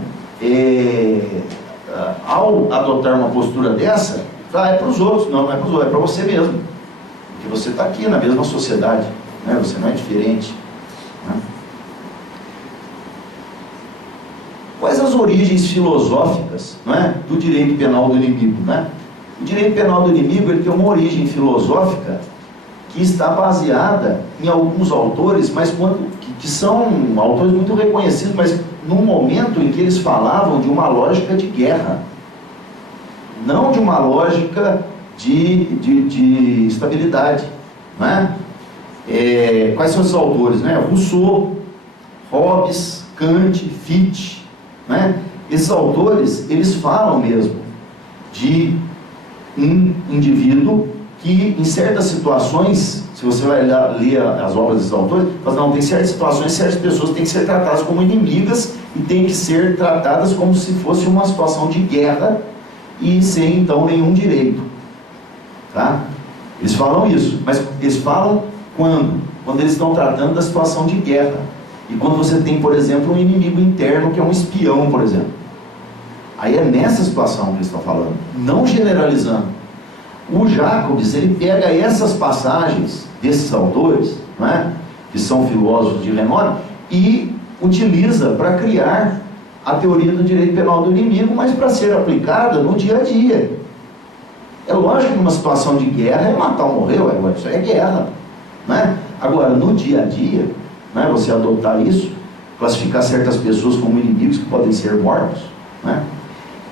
ao adotar uma postura dessa, é para os outros, não é para os outros, é para você mesmo, porque você está aqui na mesma sociedade, né? Você não é diferente, né? Quais as origens filosóficas, né, do direito penal do inimigo, né? O direito penal do inimigo, ele tem uma origem filosófica que está baseada em alguns autores, mas que são autores muito reconhecidos, mas num momento em que eles falavam de uma lógica de guerra, não de uma lógica de estabilidade, né? Quais são esses autores, né? Rousseau, Hobbes, Kant, Fichte, né? Esses autores, eles falam mesmo de um indivíduo que em certas situações, se você vai ler as obras desses autores, mas não, tem certas situações, certas pessoas têm que ser tratadas como inimigas e têm que ser tratadas como se fosse uma situação de guerra e sem então nenhum direito, tá? Eles falam isso, mas eles falam quando eles estão tratando da situação de guerra e quando você tem, por exemplo, um inimigo interno que é um espião, por exemplo. Aí é nessa situação que eles estão falando, não generalizando. O Jacobs, ele pega essas passagens desses autores, né, que são filósofos de renome, e utiliza para criar a teoria do direito penal do inimigo, mas para ser aplicada no dia a dia. É lógico que numa situação de guerra é matar ou morrer, isso aí é guerra, né? Agora, no dia a dia, né, você adotar isso, classificar certas pessoas como inimigos que podem ser mortos, né?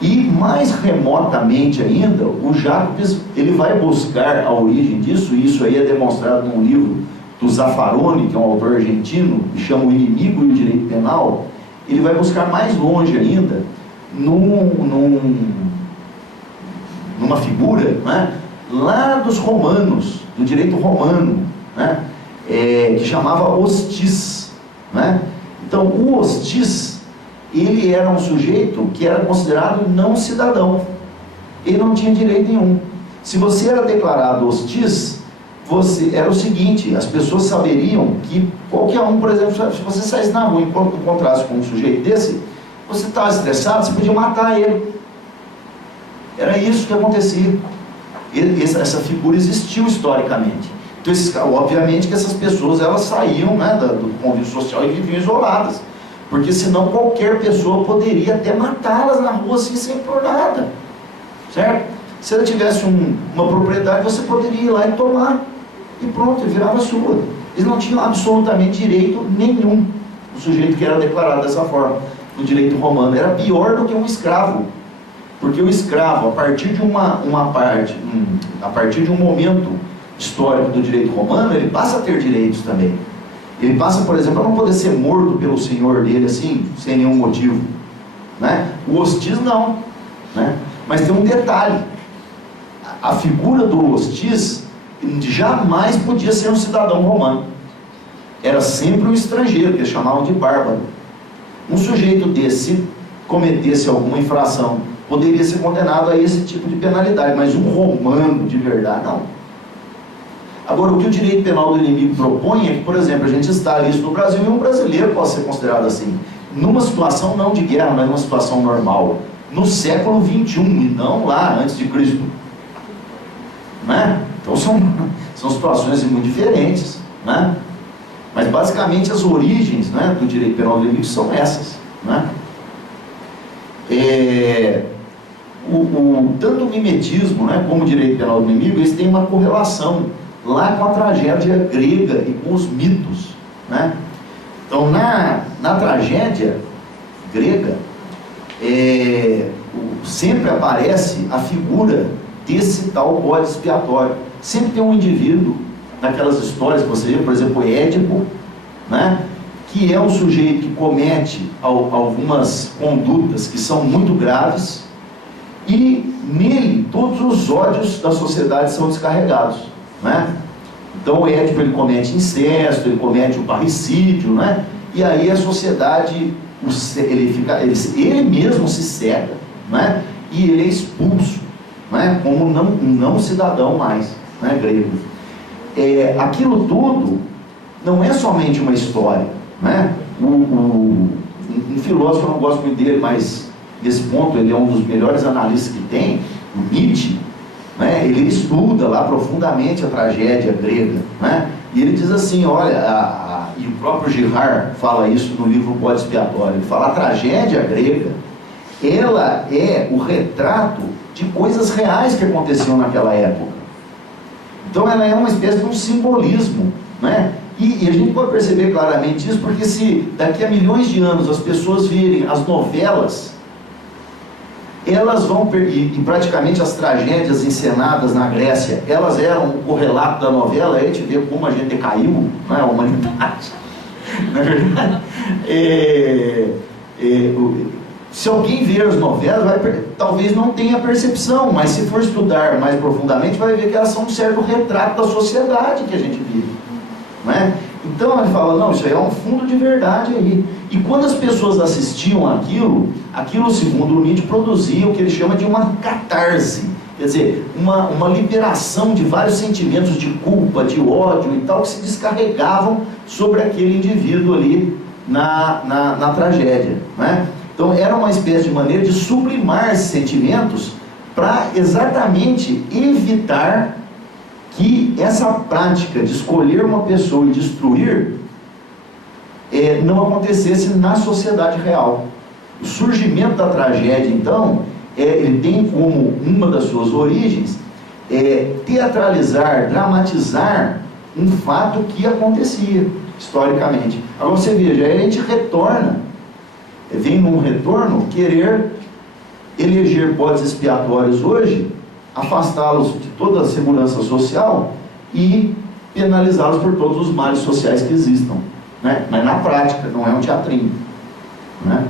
E mais remotamente ainda, o Jacobs, ele vai buscar a origem disso, e isso aí é demonstrado num livro do Zaffaroni, que é um autor argentino, que chama O Inimigo e o Direito Penal. Ele vai buscar mais longe ainda, numa figura, né, lá dos romanos, do direito romano, né, que chamava hostis, né? Então, o hostis, ele era um sujeito que era considerado não cidadão. Ele não tinha direito nenhum. Se você era declarado hostis, era o seguinte, as pessoas saberiam que qualquer um, por exemplo, se você saísse na rua e encontrasse com um sujeito desse, você estava estressado, você podia matar ele. Era isso que acontecia. Essa figura existiu historicamente. Então, obviamente que essas pessoas, elas saíam, né, do convívio social e viviam isoladas. porque senão qualquer pessoa poderia até matá-las na rua assim, sem por nada, certo? Se ela tivesse uma propriedade, você poderia ir lá e tomar, e pronto, virava sua. Eles não tinham absolutamente direito nenhum, o sujeito que era declarado dessa forma, no direito romano. Era pior do que um escravo, porque o escravo, a partir de a partir de um momento histórico do direito romano, ele passa a ter direitos também. Ele passa, por exemplo, a não poder ser morto pelo senhor dele assim, sem nenhum motivo, né? O hostis não, né? Mas tem um detalhe: a figura do hostis jamais podia ser um cidadão romano, era sempre um estrangeiro, que eles chamavam de bárbaro. Um sujeito desse, se cometesse alguma infração, poderia ser condenado a esse tipo de penalidade, mas um romano de verdade, não. Agora, o que o direito penal do inimigo propõe é que, por exemplo, a gente está isso no Brasil e um brasileiro pode ser considerado assim, numa situação não de guerra, mas numa situação normal, no século XXI, e não lá antes de Cristo, né? Então são situações muito diferentes, né? Mas basicamente as origens, né, do direito penal do inimigo são essas, né? Tanto o mimetismo, né, como o direito penal do inimigo, eles têm uma correlação lá com a tragédia grega e com os mitos, né? Então na tragédia grega sempre aparece a figura desse tal bode expiatório. Sempre tem um indivíduo naquelas histórias que você vê, por exemplo, Édipo, né, que é um sujeito que comete algumas condutas que são muito graves, e nele todos os ódios da sociedade são descarregados, né? Então o Édipo, ele comete incesto, ele comete o parricídio, né? E aí a sociedade, ele mesmo se cega, né? E ele é expulso, né? Como não cidadão mais, né, grego. Aquilo tudo não é somente uma história, né? Um filósofo, eu não gosto muito dele, mas nesse ponto ele é um dos melhores analistas que tem, o Nietzsche, né? Ele estuda lá profundamente a tragédia grega, né? E ele diz assim, olha, e o próprio Girard fala isso no livro Bode Expiatório, ele fala: a tragédia grega, ela é o retrato de coisas reais que aconteciam naquela época. Então ela é uma espécie de um simbolismo, né? E a gente pode perceber claramente isso, porque se daqui a milhões de anos as pessoas virem as novelas, elas vão, e praticamente as tragédias encenadas na Grécia, elas eram o correlato da novela. Aí a gente vê como a gente caiu, né, a humanidade, não é verdade? Se alguém ver as novelas, talvez não tenha percepção, mas se for estudar mais profundamente, vai ver que elas são um certo retrato da sociedade que a gente vive, né? Então ele fala, não, isso aí é um fundo de verdade aí. E quando as pessoas assistiam aquilo segundo o Nietzsche, produzia o que ele chama de uma catarse, quer dizer, uma liberação de vários sentimentos de culpa, de ódio e tal, que se descarregavam sobre aquele indivíduo ali na tragédia, né? Então era uma espécie de maneira de sublimar esses sentimentos para exatamente evitar que essa prática de escolher uma pessoa e destruir não acontecesse na sociedade real. O surgimento da tragédia, então, ele tem como uma das suas origens teatralizar, dramatizar um fato que acontecia historicamente. Agora você veja, aí a gente retorna, vem num retorno querer eleger bodes expiatórios hoje, afastá-los de toda a segurança social e penalizá-los por todos os males sociais que existam, né? Mas na prática, não é um teatrinho, né?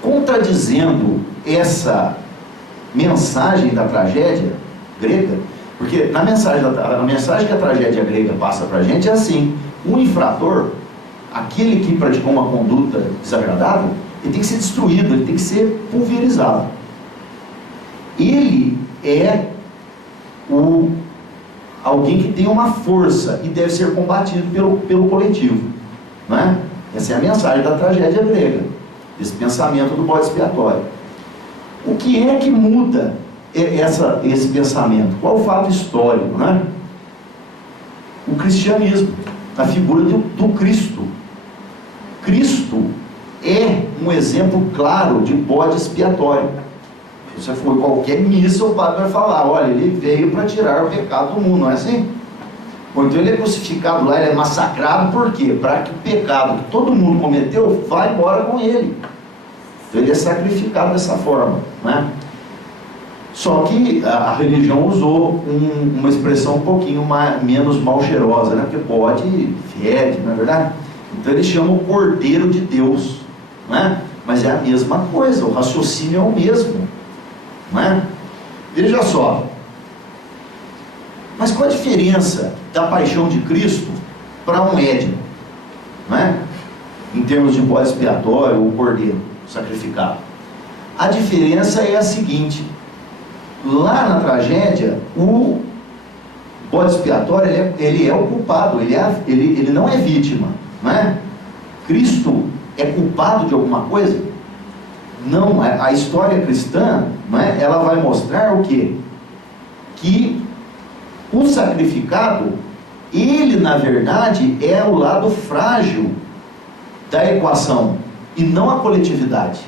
Contradizendo essa mensagem da tragédia grega, porque a mensagem que a tragédia grega passa para a gente é assim: o infrator, aquele que praticou uma conduta desagradável, ele tem que ser destruído, ele tem que ser pulverizado. Ele é alguém que tem uma força e deve ser combatido pelo coletivo, né? Essa é a mensagem da tragédia grega, esse pensamento do bode expiatório. O que é que muda esse pensamento? Qual o fato histórico, né? O cristianismo. na figura do Cristo. Cristo é um exemplo claro de bode expiatório. Se você for em qualquer missa, o padre vai falar, olha, ele veio para tirar o pecado do mundo, não é assim? Ou então ele é crucificado lá, ele é massacrado, por quê? Para que o pecado que todo mundo cometeu vá embora com ele. Então ele é sacrificado dessa forma, né? Só que a religião usou uma expressão um pouquinho menos mal cheirosa, né? Porque bode fede, não é verdade? Então ele chama o Cordeiro de Deus, né? Mas é a mesma coisa, o raciocínio é o mesmo, né? Veja só, mas qual a diferença da paixão de Cristo para um médico, né? Em termos de bode expiatório ou cordeiro sacrificado? A diferença é a seguinte: lá na tragédia, o bode expiatório ele é o culpado, ele não é vítima, né? Cristo é culpado de alguma coisa? Não, a história cristã, né, ela vai mostrar o quê? Que o sacrificado, ele na verdade é o lado frágil da equação e não a coletividade.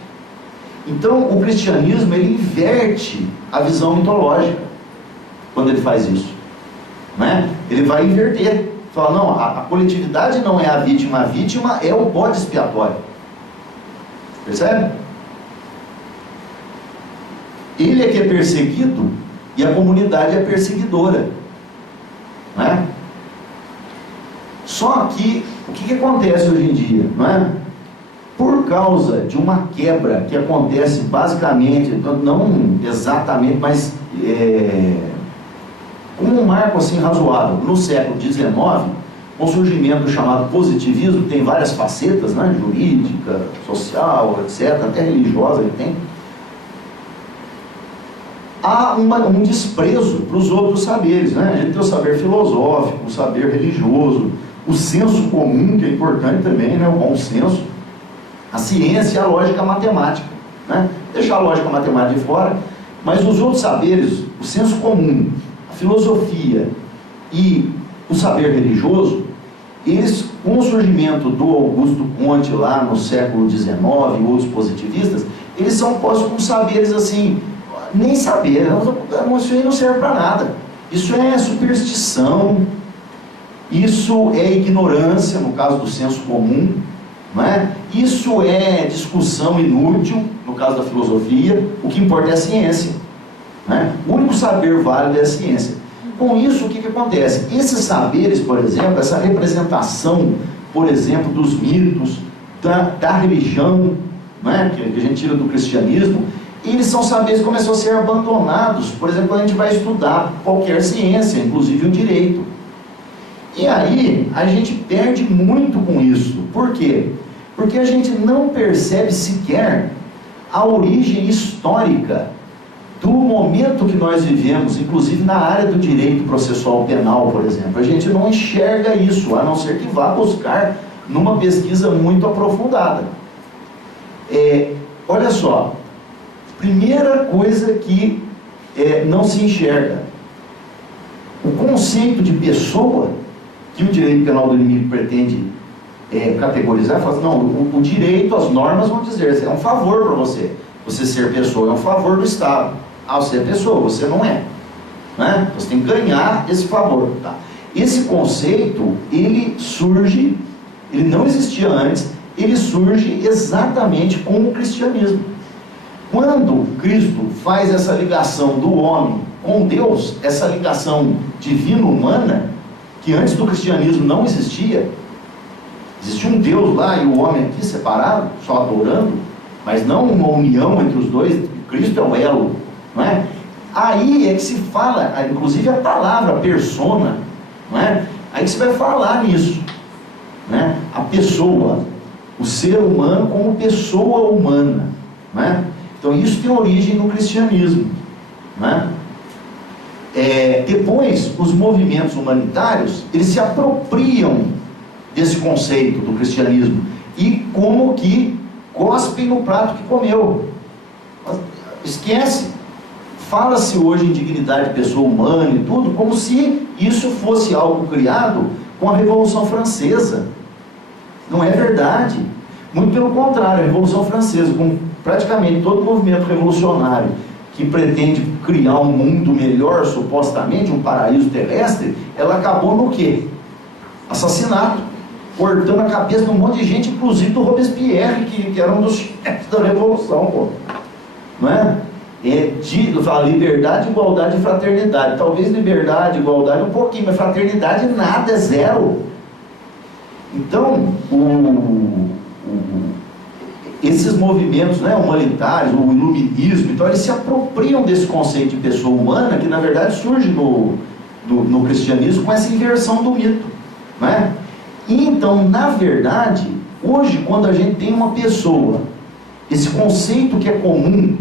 Então o cristianismo ele inverte a visão mitológica quando ele faz isso, né? Ele vai inverter, fala, não, a coletividade não é a vítima é o bode expiatório. Percebe? Ele é que é perseguido e a comunidade é perseguidora, né? Só que o que acontece hoje em dia, não é? Por causa de uma quebra que acontece basicamente, não exatamente, mas como um marco assim razoável, no século XIX, com o surgimento do chamado positivismo, que tem várias facetas, né? Jurídica, social, etc., até religiosa ele tem. Há um desprezo para os outros saberes, né? A gente tem o saber filosófico, o saber religioso, o senso comum, que é importante também, né? O bom senso, a ciência e a lógica matemática, né? Deixar a lógica matemática de fora, mas os outros saberes, o senso comum, a filosofia e o saber religioso, eles, com o surgimento do Augusto Comte lá no século XIX e outros positivistas, eles são postos como saberes assim, nem saber, isso aí não serve para nada, isso é superstição, isso é ignorância, no caso do senso comum, não é? Isso é discussão inútil, no caso da filosofia, o que importa é a ciência, né? O único saber válido é a ciência. Com isso, o que acontece? Esses saberes, por exemplo, essa representação, por exemplo, dos mitos, da religião, né? Que a gente tira do cristianismo, eles são saberes que começam a ser abandonados, por exemplo, quando a gente vai estudar qualquer ciência, inclusive o direito. E aí, a gente perde muito com isso. Por quê? Porque a gente não percebe sequer a origem histórica do momento que nós vivemos, inclusive na área do direito processual penal, por exemplo. A gente não enxerga isso, a não ser que vá buscar numa pesquisa muito aprofundada. Olha só, primeira coisa que não se enxerga, o conceito de pessoa que o direito penal do inimigo pretende categorizar, fala assim, não, o direito, as normas vão dizer, é um favor para você ser pessoa, é um favor do Estado. Ah, você é pessoa, você não é, né? Você tem que ganhar esse favor, tá? Esse conceito, ele surge, ele não existia antes, ele surge exatamente com o cristianismo. Quando Cristo faz essa ligação do homem com Deus, essa ligação divino-humana, que antes do cristianismo não existia, existia um Deus lá e o homem aqui separado, só adorando, mas não uma união entre os dois, Cristo é o elo, não é? Aí é que se fala, inclusive a palavra persona, não é? Aí que você vai falar nisso, né? A pessoa, o ser humano como pessoa humana, não é? Então isso tem origem no cristianismo, né? Depois, os movimentos humanitários, eles se apropriam desse conceito do cristianismo e como que cospem no prato que comeu. Esquece. Fala-se hoje em dignidade de pessoa humana e tudo, como se isso fosse algo criado com a Revolução Francesa. Não é verdade. Muito pelo contrário, a Revolução Francesa, com praticamente todo o movimento revolucionário que pretende criar um mundo melhor, supostamente, um paraíso terrestre, ela acabou no quê? Assassinato, cortando a cabeça de um monte de gente, inclusive do Robespierre, que era um dos chefes da Revolução, pô. Não é? Fala liberdade, igualdade e fraternidade. Talvez liberdade, igualdade um pouquinho, mas fraternidade nada, é zero. Então, esses movimentos, né, humanitários, o iluminismo, então eles se apropriam desse conceito de pessoa humana, que na verdade surge no cristianismo com essa inversão do mito, né? E então, na verdade, hoje, quando a gente tem uma pessoa, esse conceito que é comum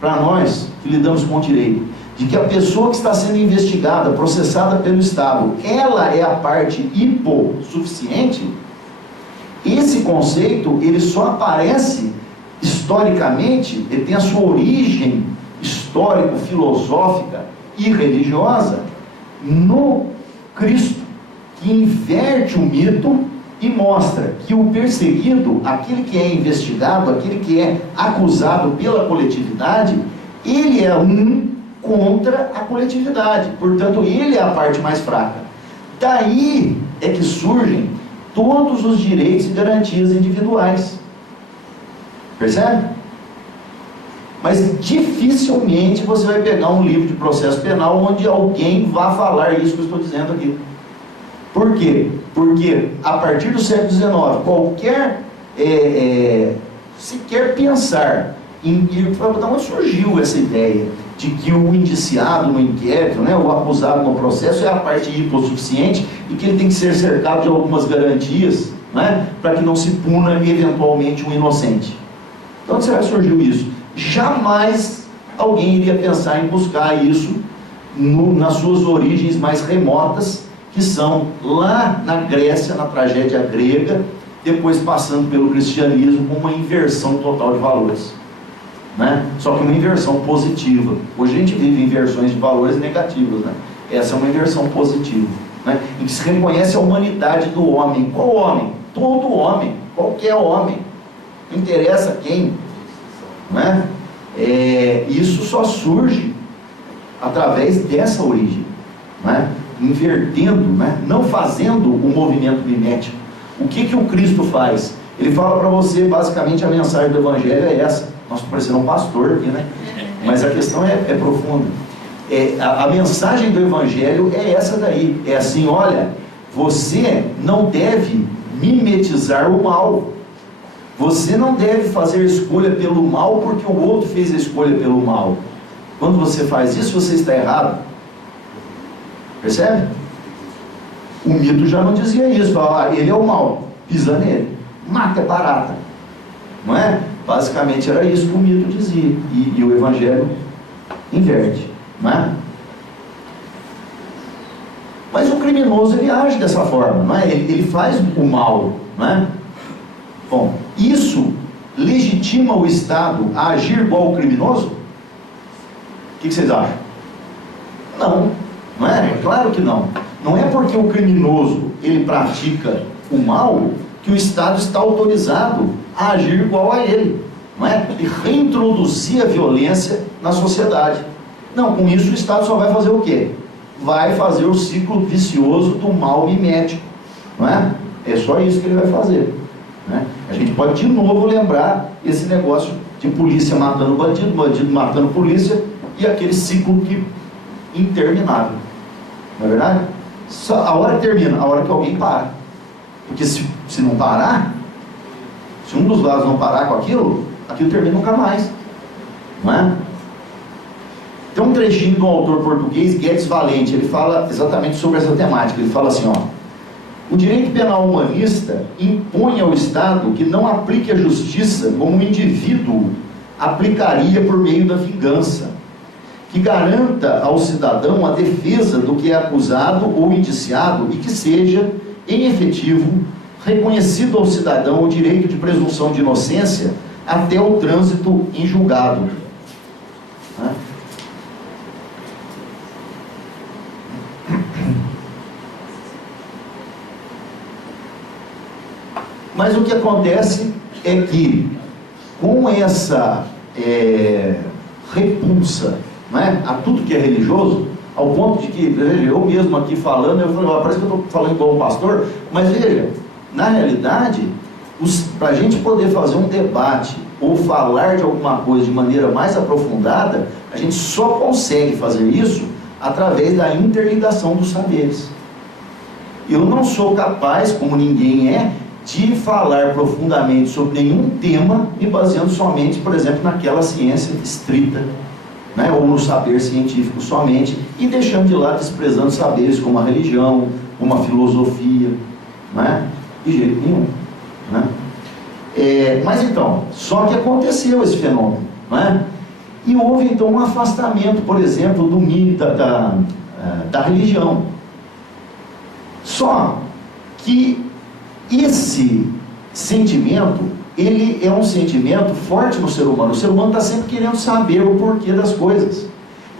para nós que lidamos com o direito, de que a pessoa que está sendo investigada, processada pelo Estado, ela é a parte hipossuficiente, esse conceito, ele só aparece historicamente, ele tem a sua origem histórico-filosófica e religiosa no Cristo, que inverte o mito e mostra que o perseguido, aquele que é investigado, aquele que é acusado pela coletividade, ele é um contra a coletividade, portanto ele é a parte mais fraca. Daí é que surgem todos os direitos e garantias individuais. Percebe? Mas dificilmente você vai pegar um livro de processo penal onde alguém vá falar isso que eu estou dizendo aqui. Por quê? Porque a partir do século XIX, qualquer sequer pensar em da onde surgiu essa ideia de que o indiciado no inquérito, né, o acusado no processo é a parte hipossuficiente e que ele tem que ser cercado de algumas garantias, né, para que não se puna eventualmente um inocente. Então onde será que surgiu isso? Jamais alguém iria pensar em buscar isso nas suas origens mais remotas, que são lá na Grécia, na tragédia grega, depois passando pelo cristianismo com uma inversão total de valores, né? Só que uma inversão positiva. Hoje a gente vive inversões de valores negativas, né? Essa é uma inversão positiva, né? Em que se reconhece a humanidade do homem. Qual homem? Todo homem, qualquer homem, não interessa quem, né? Isso só surge através dessa origem, né? Invertendo, né? Não fazendo o movimento mimético. O que o Cristo faz? Ele fala para você, basicamente, a mensagem do Evangelho é essa. Nós estamos parecendo um pastor aqui, né? Mas a questão é profunda. A mensagem do Evangelho é essa daí. É assim, olha, você não deve mimetizar o mal. Você não deve fazer escolha pelo mal porque o outro fez a escolha pelo mal. Quando você faz isso, você está errado. Percebe? O mito já não dizia isso. Fala, ele é o mal, pisa nele. Mata é barata. Não é? Basicamente era isso que o mito dizia. E o Evangelho inverte. Não é? Mas o criminoso, ele age dessa forma. Não é? Ele faz o mal. Não é? Bom, isso legitima o Estado a agir igual o criminoso? O que vocês acham? Não. Não é? Claro que não. Não é porque o criminoso ele pratica o mal que o Estado está autorizado a agir igual a ele, não é? E reintroduzir a violência na sociedade. Não, com isso o Estado só vai fazer o quê? Vai fazer o ciclo vicioso do mal mimético, não é? É só isso que ele vai fazer, né? A gente pode de novo lembrar esse negócio de polícia matando bandido, bandido matando polícia e aquele ciclo interminável. Não é verdade? Só a hora que termina, a hora que alguém para. Porque se não parar, se um dos lados não parar com aquilo termina nunca mais. Não é? Tem um trechinho de um autor português, Guedes Valente, ele fala exatamente sobre essa temática. Ele fala assim, ó: o direito penal humanista impõe ao Estado que não aplique a justiça como um indivíduo aplicaria por meio da vingança, que garanta ao cidadão a defesa do que é acusado ou indiciado e que seja, em efetivo, reconhecido ao cidadão o direito de presunção de inocência até o trânsito em julgado. Mas o que acontece é que, com essa repulsa, né, a tudo que é religioso, ao ponto de que, veja, eu mesmo aqui falando, eu falei, parece que eu estou falando igual um pastor, mas veja, na realidade, para a gente poder fazer um debate ou falar de alguma coisa de maneira mais aprofundada, a gente só consegue fazer isso através da interligação dos saberes. Eu não sou capaz, como ninguém é, de falar profundamente sobre nenhum tema me baseando somente, por exemplo, naquela ciência estrita, né, ou no saber científico somente, e deixando de lado, desprezando saberes como a religião, como a filosofia, né, de jeito nenhum, né? Mas então, só que aconteceu esse fenômeno, né? E houve então um afastamento, por exemplo, do mito da religião. Só que esse sentimento, ele é um sentimento forte no ser humano. O ser humano está sempre querendo saber o porquê das coisas.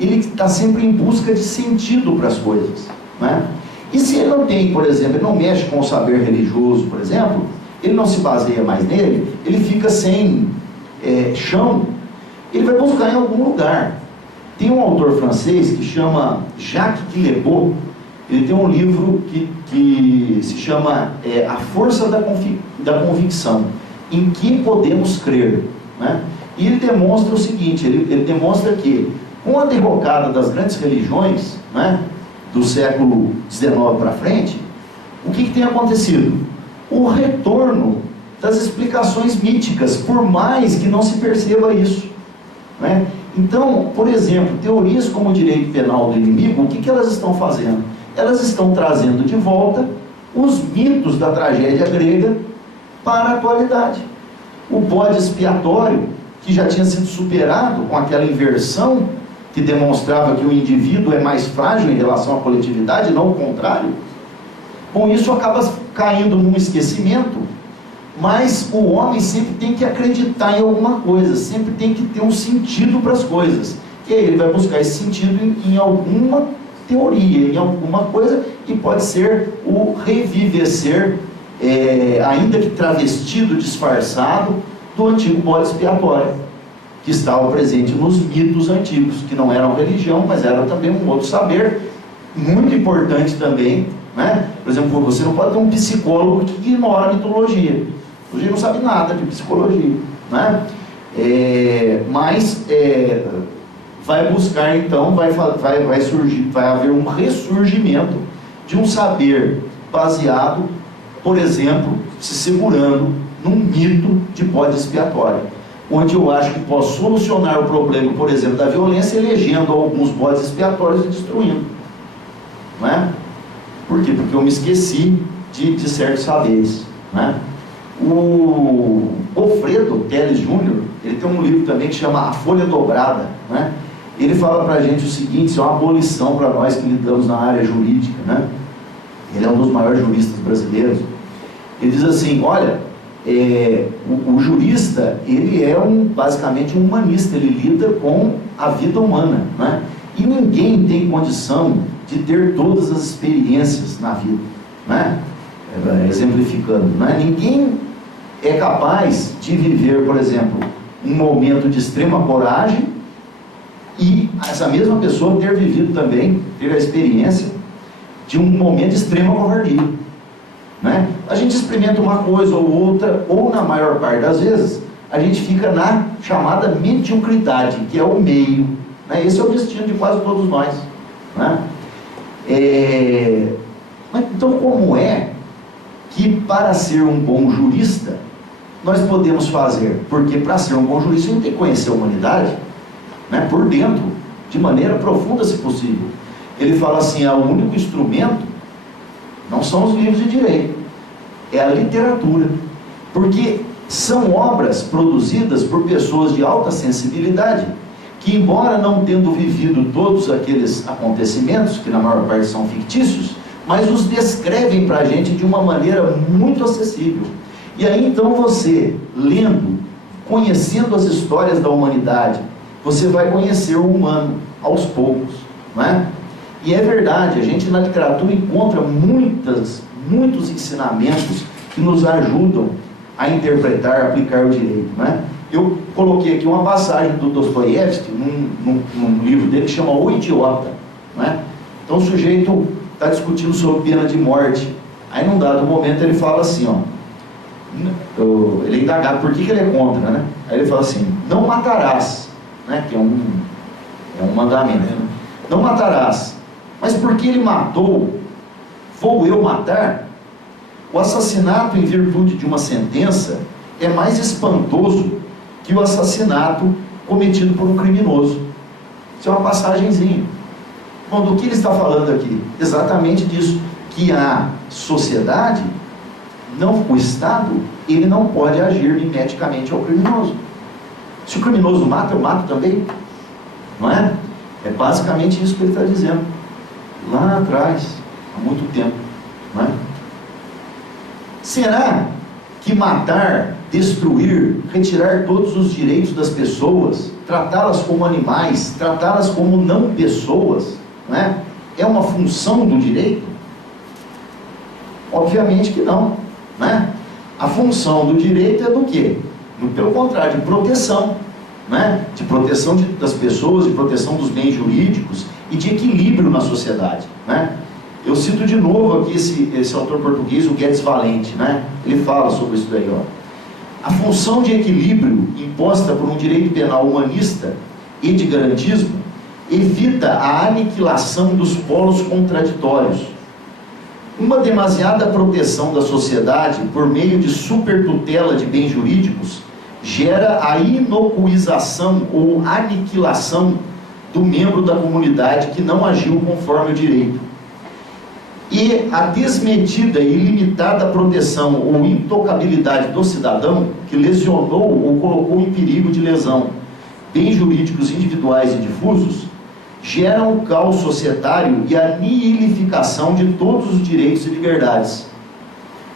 Ele está sempre em busca de sentido para as coisas, né? E se ele não tem, por exemplo, ele não mexe com o saber religioso, por exemplo, ele não se baseia mais nele, ele fica sem chão, ele vai buscar em algum lugar. Tem um autor francês que chama Jacques Guillebeau. Ele tem um livro que se chama A Força da Convicção, em que podemos crer, né? E ele demonstra o seguinte, ele demonstra que, com a derrocada das grandes religiões, né, do século XIX para frente, o que tem acontecido? O retorno das explicações míticas, por mais que não se perceba isso, né? Então, por exemplo, teorias como o direito penal do inimigo, o que elas estão fazendo? Elas estão trazendo de volta os mitos da tragédia grega para a atualidade. O bode expiatório, que já tinha sido superado com aquela inversão que demonstrava que o indivíduo é mais frágil em relação à coletividade, não o contrário. Com isso acaba caindo num esquecimento, mas o homem sempre tem que acreditar em alguma coisa, sempre tem que ter um sentido para as coisas, e aí ele vai buscar esse sentido em alguma teoria, em alguma coisa, que pode ser o revivecer, ainda que travestido, disfarçado, do antigo bode expiatório, que estava presente nos mitos antigos, que não eram religião, mas era também um outro saber, muito importante também, né? Por exemplo, você não pode ter um psicólogo que ignora a mitologia. Hoje não sabe nada de psicologia, né? Mas vai buscar então, vai surgir, vai haver um ressurgimento de um saber baseado, por exemplo, se segurando num mito de bode expiatório, onde eu acho que posso solucionar o problema, por exemplo, da violência, elegendo alguns bodes expiatórios e destruindo, não é? Por quê? Porque eu me esqueci de certos saberes, né? O Alfredo Teles Júnior, ele tem um livro também que chama A Folha Dobrada, né? Ele fala para a gente o seguinte, isso é uma abolição para nós que lidamos na área jurídica, né? Ele é um dos maiores juristas brasileiros. Ele diz assim, olha, o jurista, ele é basicamente um humanista, ele lida com a vida humana, né? E ninguém tem condição de ter todas as experiências na vida, né? Exemplificando, né? Ninguém é capaz de viver, por exemplo, um momento de extrema coragem e essa mesma pessoa ter vivido também, ter a experiência de um momento de extrema covardia, né? A gente experimenta uma coisa ou outra, ou na maior parte das vezes, a gente fica na chamada mediocridade, que é o meio, né? Esse é o destino de quase todos nós, né? Mas, então, como é que para ser um bom jurista nós podemos fazer? Porque para ser um bom jurista a gente tem que conhecer a humanidade, né, por dentro, de maneira profunda, se possível. Ele fala assim, o único instrumento não são os livros de direito, é a literatura, porque são obras produzidas por pessoas de alta sensibilidade, que embora não tendo vivido todos aqueles acontecimentos, que na maior parte são fictícios, mas os descrevem para a gente de uma maneira muito acessível. E aí então você, lendo, conhecendo as histórias da humanidade, você vai conhecer o humano aos poucos, não é? E é verdade, a gente na literatura encontra muitos ensinamentos que nos ajudam a interpretar, a aplicar o direito, né? Eu coloquei aqui uma passagem do Dostoiévski, num livro dele que chama O Idiota, né? Então o sujeito está discutindo sobre pena de morte. Aí num dado momento ele fala assim, ó, ele é indagado por que ele é contra, né? Aí ele fala assim, não matarás, né? Que é um mandamento, né? Não matarás, mas porque ele matou, vou eu matar? O assassinato em virtude de uma sentença é mais espantoso que o assassinato cometido por um criminoso. Isso é uma passagenzinha. Bom, do que ele está falando aqui? Exatamente disso, que a sociedade, o Estado, ele não pode agir mimeticamente ao criminoso. Se o criminoso mata, eu mato também, não é? É basicamente isso que ele está dizendo, lá atrás, há muito tempo, não é? Será que matar, destruir, retirar todos os direitos das pessoas, tratá-las como animais, tratá-las como não pessoas, né, é uma função do direito? Obviamente que não, né? A função do direito é do quê? Pelo contrário, de proteção, né? De proteção das pessoas, de proteção dos bens jurídicos e de equilíbrio na sociedade, né? Eu cito de novo aqui esse autor português, o Guedes Valente, né? Ele fala sobre isso daí, ó. A função de equilíbrio imposta por um direito penal humanista e de garantismo evita a aniquilação dos polos contraditórios. Uma demasiada proteção da sociedade por meio de supertutela de bens jurídicos gera a inocuização ou aniquilação do membro da comunidade que não agiu conforme o direito. E a desmedida e ilimitada proteção ou intocabilidade do cidadão que lesionou ou colocou em perigo de lesão bens jurídicos individuais e difusos geram o caos societário e a nihilificação de todos os direitos e liberdades.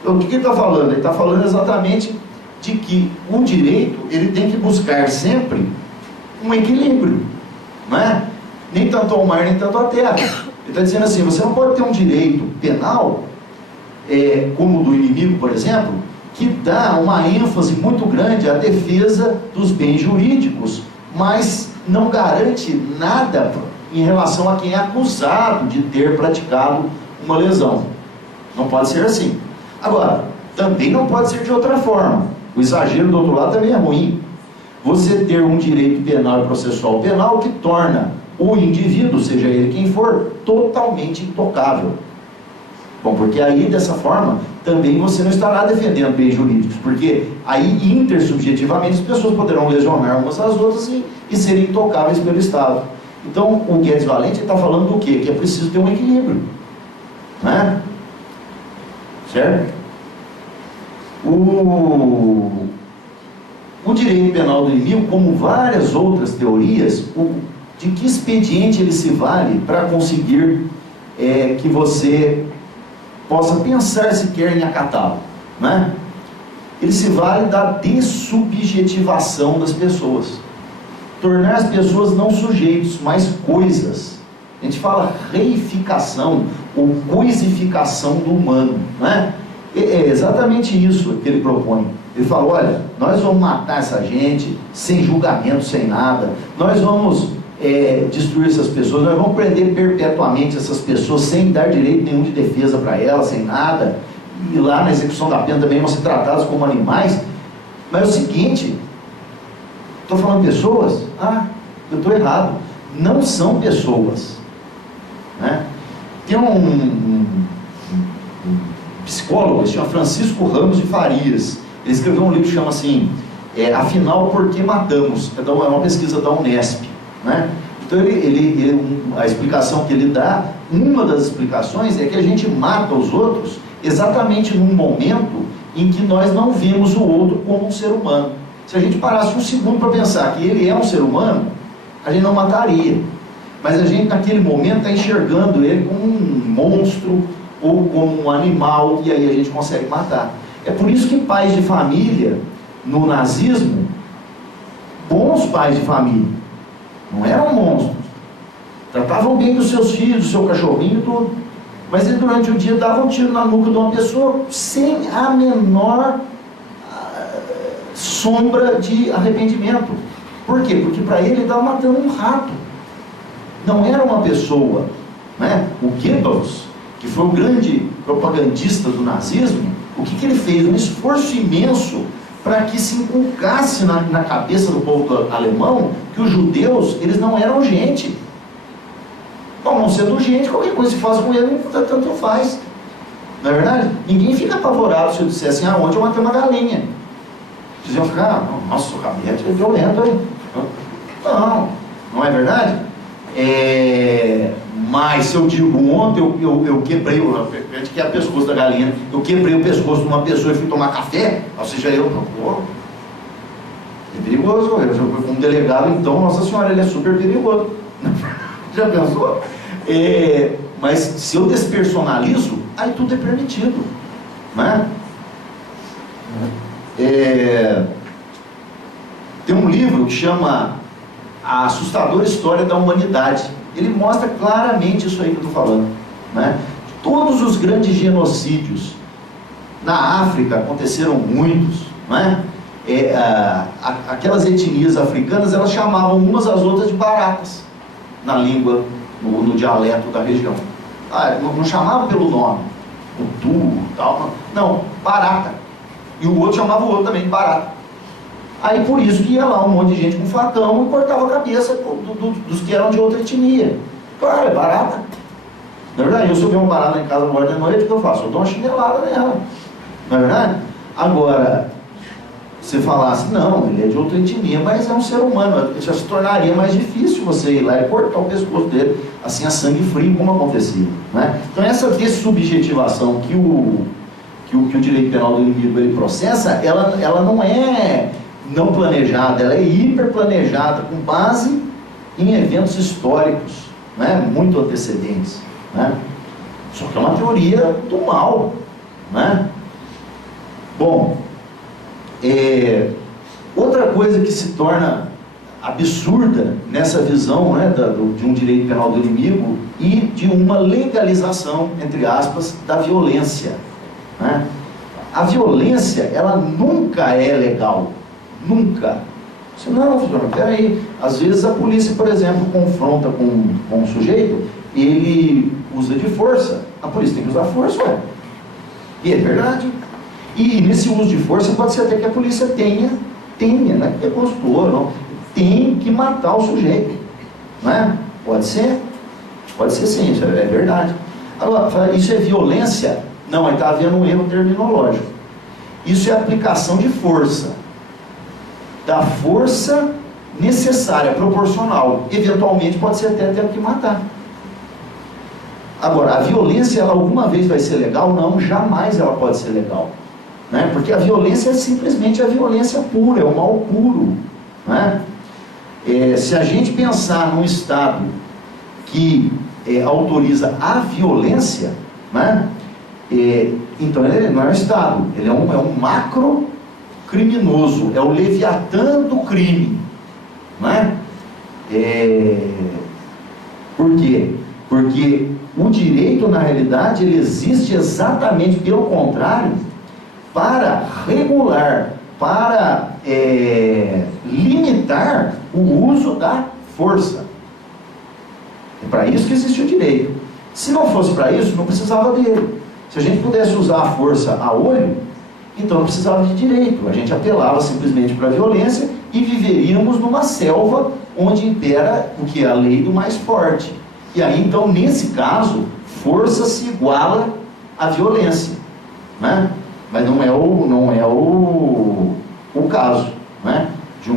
Então, o que ele está falando? Ele está falando exatamente de que o direito, ele tem que buscar sempre um equilíbrio, não é? Nem tanto ao mar, nem tanto à terra. Ele está dizendo assim, você não pode ter um direito penal, como o do inimigo, por exemplo, que dá uma ênfase muito grande à defesa dos bens jurídicos, mas não garante nada em relação a quem é acusado de ter praticado uma lesão. Não pode ser assim. Agora, também não pode ser de outra forma. O exagero do outro lado também é ruim. Você ter um direito penal e processual penal que torna o indivíduo, seja ele quem for, totalmente intocável. Bom, porque aí, dessa forma, também você não estará defendendo bens jurídicos, porque aí, intersubjetivamente, as pessoas poderão lesionar umas às outras e serem intocáveis pelo Estado. Então, o Guedes Valente está falando do quê? Que é preciso ter um equilíbrio, né? Certo? O direito penal do inimigo, como várias outras teorias, de que expediente ele se vale para conseguir que você possa pensar sequer em acatá-lo, né? Ele se vale da dessubjetivação das pessoas, tornar as pessoas não sujeitos, mas coisas. A gente fala reificação ou coisificação do humano, né? É exatamente isso que ele propõe. Ele fala, olha, nós vamos matar essa gente sem julgamento, sem nada, nós vamos destruir essas pessoas, nós vamos prender perpetuamente essas pessoas sem dar direito nenhum de defesa para elas, sem nada, e lá na execução da pena também vão ser tratados como animais. Mas é o seguinte, estou falando pessoas? Eu estou errado, não são pessoas, né? Tem um psicólogo, ele se chama Francisco Ramos de Farias, ele escreveu um livro que chama assim, Afinal, Por que Matamos? É uma pesquisa da Unesp, né? Então a explicação que ele dá, uma das explicações é que a gente mata os outros exatamente num momento em que nós não vemos o outro como um ser humano. Se a gente parasse um segundo para pensar que ele é um ser humano, a gente não mataria, mas a gente naquele momento está enxergando ele como um monstro ou como um animal, e aí a gente consegue matar. É por isso que pais de família no nazismo, bons pais de família, não eram monstros, tratavam bem dos seus filhos, do seu cachorrinho e tudo, mas eles durante o dia davam um tiro na nuca de uma pessoa sem a menor sombra de arrependimento. Por quê? Porque para ele estava matando um rato. Não era uma pessoa, né? O Goebbels, que foi o grande propagandista do nazismo, o que ele fez? Um esforço imenso para que se inculcasse na cabeça do povo alemão que os judeus, eles não eram gente. Bom, não sendo gente, qualquer coisa se faz com ele, tanto faz. Não é verdade? Ninguém fica apavorado se eu disser assim, ontem eu matei uma galinha. Vocês iam ficar, nossa, o Cabete é violento, hein? Não, não é verdade? Mas se eu digo, ontem eu quebrei, a gente quer o pescoço da galinha, eu quebrei o pescoço de uma pessoa e fui tomar café, ou seja, é perigoso. Eu, como delegado, então, nossa senhora, ele é super perigoso. Já pensou? Mas se eu despersonalizo, aí tudo é permitido, né? Tem um livro que chama A Assustadora História da Humanidade. Ele mostra claramente isso aí que eu estou falando, né? Todos os grandes genocídios na África aconteceram muitos, né? Aquelas etnias africanas, elas chamavam umas às outras de baratas na língua, no dialeto da região. Não chamavam pelo nome, o tu, tal, não, barata. E o outro chamava o outro também de barata. Aí por isso que ia lá um monte de gente com facão e cortava a cabeça dos que eram de outra etnia. Claro, é barata. Na verdade, eu subi uma barata em casa agora de noite, o que eu faço? Eu dou uma chinelada nela. Não é verdade? Agora, você falasse, não, ele é de outra etnia, mas é um ser humano, já se tornaria mais difícil você ir lá e cortar o pescoço dele, assim a sangue frio, como acontecia, né? Então essa dessubjetivação que o direito penal do inimigo ele processa, ela não é não planejada, ela é hiper planejada, com base em eventos históricos, né, muito antecedentes, né? Só que é uma teoria do mal, né? Bom, outra coisa que se torna absurda nessa visão, né, de um direito penal do inimigo e de uma legalização, entre aspas, da violência, né? A violência, ela nunca é legal, nunca. Você, não, filho, peraí, às vezes a polícia, por exemplo, confronta com um sujeito, ele usa de força, a polícia tem que usar força, ué. E é verdade. E nesse uso de força pode ser até que a polícia tenha, né, que é postura, não, tem que matar o sujeito, né? Pode ser sim, isso é verdade. Agora, isso é violência? Não, aí está havendo um erro terminológico. Isso é aplicação de força, da força necessária, proporcional. Eventualmente pode ser até ter que matar. Agora, a violência, ela alguma vez vai ser legal? Não, jamais ela pode ser legal, né? Porque a violência é simplesmente a violência pura, é o mal puro, né? Se a gente pensar num Estado que autoriza a violência, né? Então ele não é um Estado, ele é um macro criminoso, é o Leviatã do crime, né? Por quê? Porque o direito, na realidade, ele existe exatamente pelo contrário, para regular, para limitar o uso da força. É para isso que existe o direito. Se não fosse para isso, não precisava dele. Se a gente pudesse usar a força a olho, então não precisava de direito. A gente apelava simplesmente para a violência e viveríamos numa selva onde impera o que é a lei do mais forte. E aí, então, nesse caso, força se iguala à violência, né? Mas não é o caso, né? de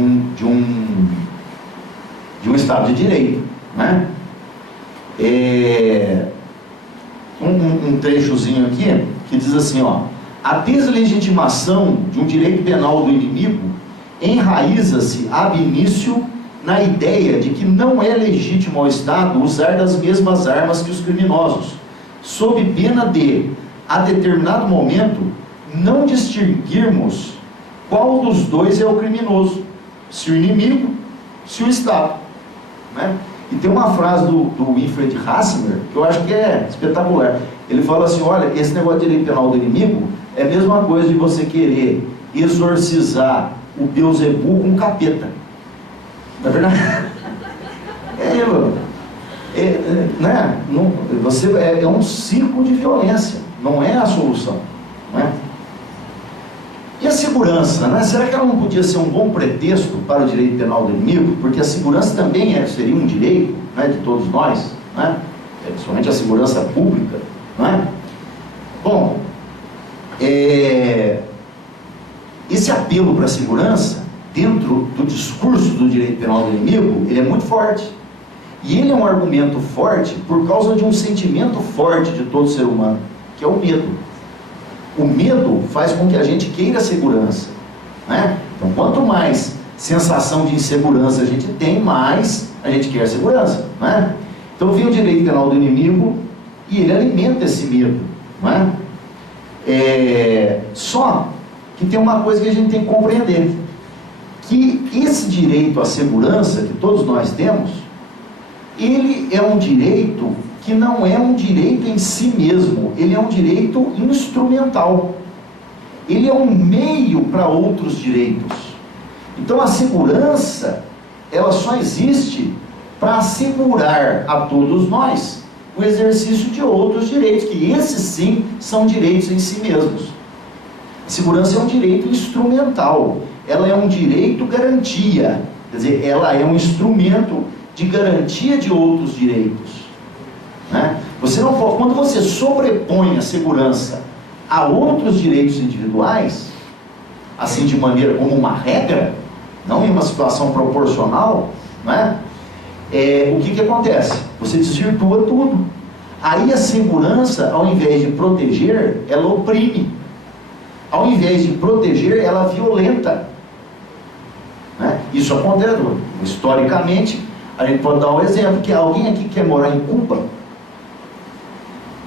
um Estado de Direito, né? Um trechozinho aqui que diz assim, ó: a deslegitimação de um direito penal do inimigo enraiza-se ab início na ideia de que não é legítimo ao Estado usar das mesmas armas que os criminosos, sob pena de, a determinado momento, não distinguirmos qual dos dois é o criminoso, se o inimigo, se o Estado, né? E tem uma frase do Wilfred Hassemer que eu acho que é espetacular. Ele fala assim: olha, esse negócio de direito penal do inimigo é a mesma coisa de você querer exorcizar o Beelzebub com o capeta. Não é verdade? Né? É um ciclo de violência, não é a solução. Né? E a segurança, né? Será que ela não podia ser um bom pretexto para o direito penal do inimigo? Porque a segurança também seria um direito, né, de todos nós, né? Principalmente a segurança pública. Né? Bom, esse apelo para a segurança, dentro do discurso do direito penal do inimigo, ele é muito forte. E ele é um argumento forte por causa de um sentimento forte de todo ser humano, que é o medo. O medo faz com que a gente queira segurança. Né? Então, quanto mais sensação de insegurança a gente tem, mais a gente quer segurança. Né? Então, vem o direito penal do inimigo e ele alimenta esse medo. Né? Só que tem uma coisa que a gente tem que compreender, que esse direito à segurança que todos nós temos, ele é um direito que não é um direito em si mesmo, ele é um direito instrumental. Ele é um meio para outros direitos. Então a segurança, ela só existe para assegurar a todos nós o exercício de outros direitos, que esses sim são direitos em si mesmos. A segurança é um direito instrumental, ela é um direito garantia, quer dizer, ela é um instrumento de garantia de outros direitos. Né? Você não pode, quando você sobrepõe a segurança a outros direitos individuais, assim de maneira como uma regra, não em uma situação proporcional, né? O que acontece? Você desvirtua tudo. Aí a segurança, ao invés de proteger, ela oprime. Ao invés de proteger, ela violenta. Né? Isso acontece historicamente. A gente pode dar um exemplo, que alguém aqui quer morar em Cuba,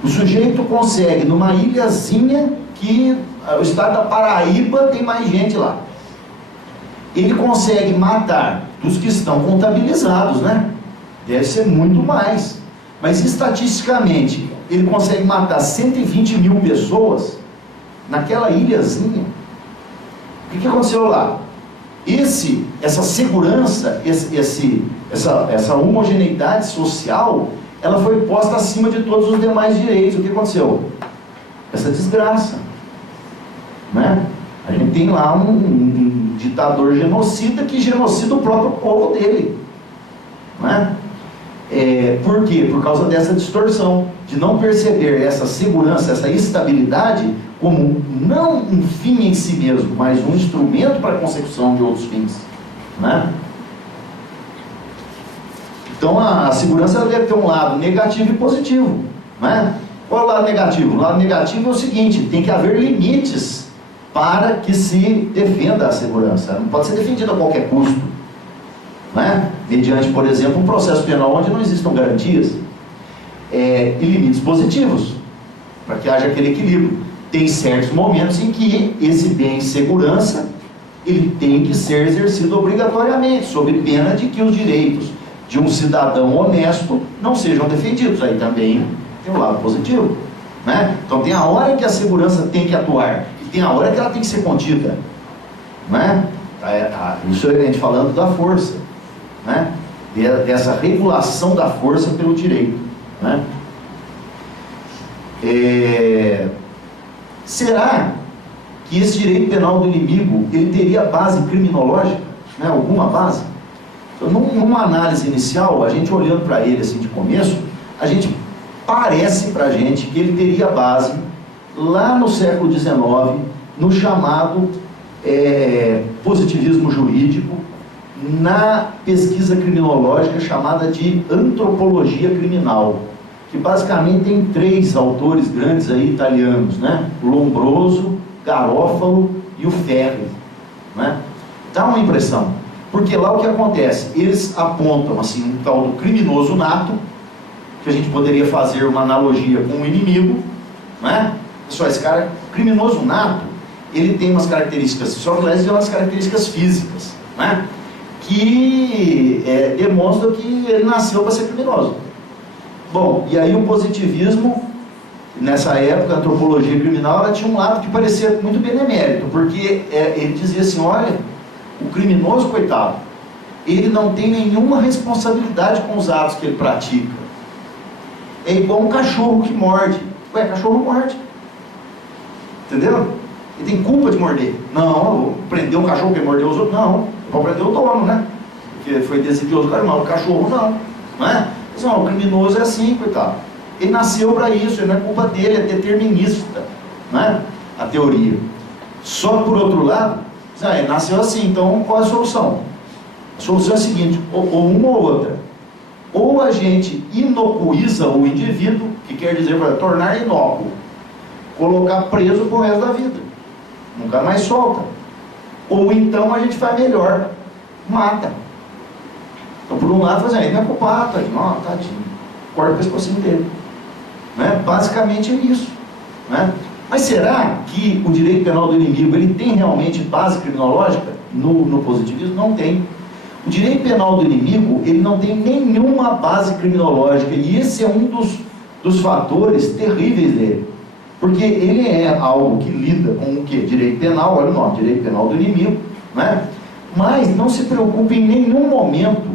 o sujeito consegue, numa ilhazinha que o estado da Paraíba tem mais gente lá, ele consegue matar dos que estão contabilizados, né? Deve ser muito mais, mas estatisticamente ele consegue matar 120 mil pessoas naquela ilhazinha. O que aconteceu lá? Essa segurança, essa homogeneidade social, ela foi posta acima de todos os demais direitos. O que aconteceu? Essa desgraça, né? A gente tem lá um ditador genocida que genocida o próprio povo dele, né? Por quê? Por causa dessa distorção, de não perceber essa segurança, essa estabilidade como não um fim em si mesmo, mas um instrumento para a consecução de outros fins, né? Então a segurança deve ter um lado negativo e positivo, né? Qual é o lado negativo? O lado negativo é o seguinte: tem que haver limites para que se defenda a segurança. Não pode ser defendida a qualquer custo, né? Mediante, por exemplo, um processo penal onde não existam garantias, e limites positivos, para que haja aquele equilíbrio. Tem certos momentos em que esse bem de segurança ele tem que ser exercido obrigatoriamente, sob pena de que os direitos de um cidadão honesto não sejam defendidos. Aí também tem o lado positivo, né? Então tem a hora que a segurança tem que atuar e tem a hora que ela tem que ser contida, né? Isso é a gente falando da força, né? Dessa regulação da força pelo direito, né? Será que esse direito penal do inimigo ele teria base criminológica, né? Alguma base? Então, numa análise inicial, a gente olhando para ele assim de começo, a gente parece para a gente que ele teria base lá no século XIX, no chamado positivismo jurídico, na pesquisa criminológica chamada de antropologia criminal, que basicamente tem 3 autores grandes aí italianos, né? O Lombroso, Garofalo e o Ferri, né? Dá uma impressão, porque lá o que acontece? Eles apontam assim um tal do criminoso nato, que a gente poderia fazer uma analogia com o inimigo, né? Só esse cara, criminoso nato, ele tem umas características, só que tem umas características físicas, né? Que demonstram que ele nasceu para ser criminoso. Bom, e aí o positivismo, nessa época, a antropologia criminal, ela tinha um lado que parecia muito benemérito, porque ele dizia assim: olha, O criminoso, coitado, ele não tem nenhuma responsabilidade com os atos que ele pratica. É igual um cachorro que morde. Ué, cachorro morde. Entendeu? Ele tem culpa de morder. Não, eu vou prender o cachorro que mordeu os outros. Não, vou prender o dono, né? Porque foi decidioso, cara, não, o cachorro não é? Mas, não, o criminoso é assim, coitado. Ele nasceu para isso, não é culpa dele, é determinista, né? A teoria. Só por outro lado, ele nasceu assim, então qual é a solução? A solução é a seguinte, ou uma ou outra. Ou a gente inocuiza o indivíduo, que quer dizer para tornar inócuo, colocar preso pro resto da vida, nunca mais solta. Ou então a gente faz melhor, mata. Então por um lado, ele não é culpado, tadinho, corta o pescocinho dele, né? Basicamente é isso, né? Mas será que o direito penal do inimigo ele tem realmente base criminológica? No positivismo não tem. O direito penal do inimigo ele não tem nenhuma base criminológica, e esse é um dos fatores terríveis dele, porque ele é algo que lida com o que? Direito penal, olha o nome, direito penal do inimigo, né? Mas não se preocupe em nenhum momento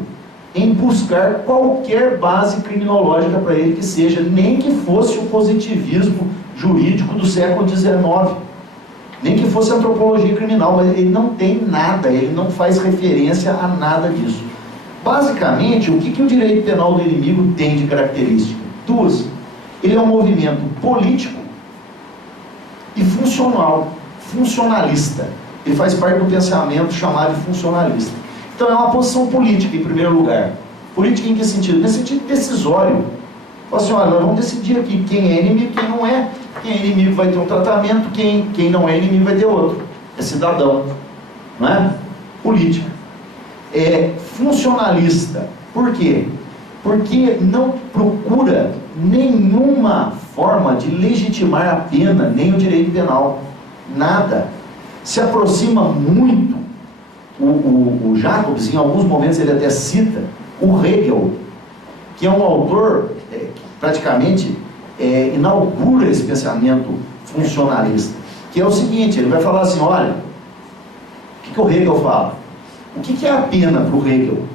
em buscar qualquer base criminológica para ele que seja, nem que fosse o positivismo jurídico do século XIX, nem que fosse antropologia criminal, mas ele não tem nada, ele não faz referência a nada disso. Basicamente, o que o direito penal do inimigo tem de característica? Duas. Ele é um movimento político e funcional, funcionalista. Ele faz parte do pensamento chamado de funcionalista. Então é uma posição política, em primeiro lugar. Política em que sentido? Nesse sentido decisório. Fala assim, olha, nós vamos decidir aqui quem é inimigo e quem não é. Quem é inimigo vai ter um tratamento, quem não é inimigo vai ter outro. É cidadão, não é? Política. É funcionalista. Por quê? Porque não procura nenhuma forma de legitimar a pena, nem o direito penal. Nada. Se aproxima muito. O Jacobs, em alguns momentos, ele até cita o Hegel, que é um autor que praticamente inaugura esse pensamento funcionalista, que é o seguinte, ele vai falar assim, olha, o que o Hegel fala? O que é a pena para o Hegel? Ele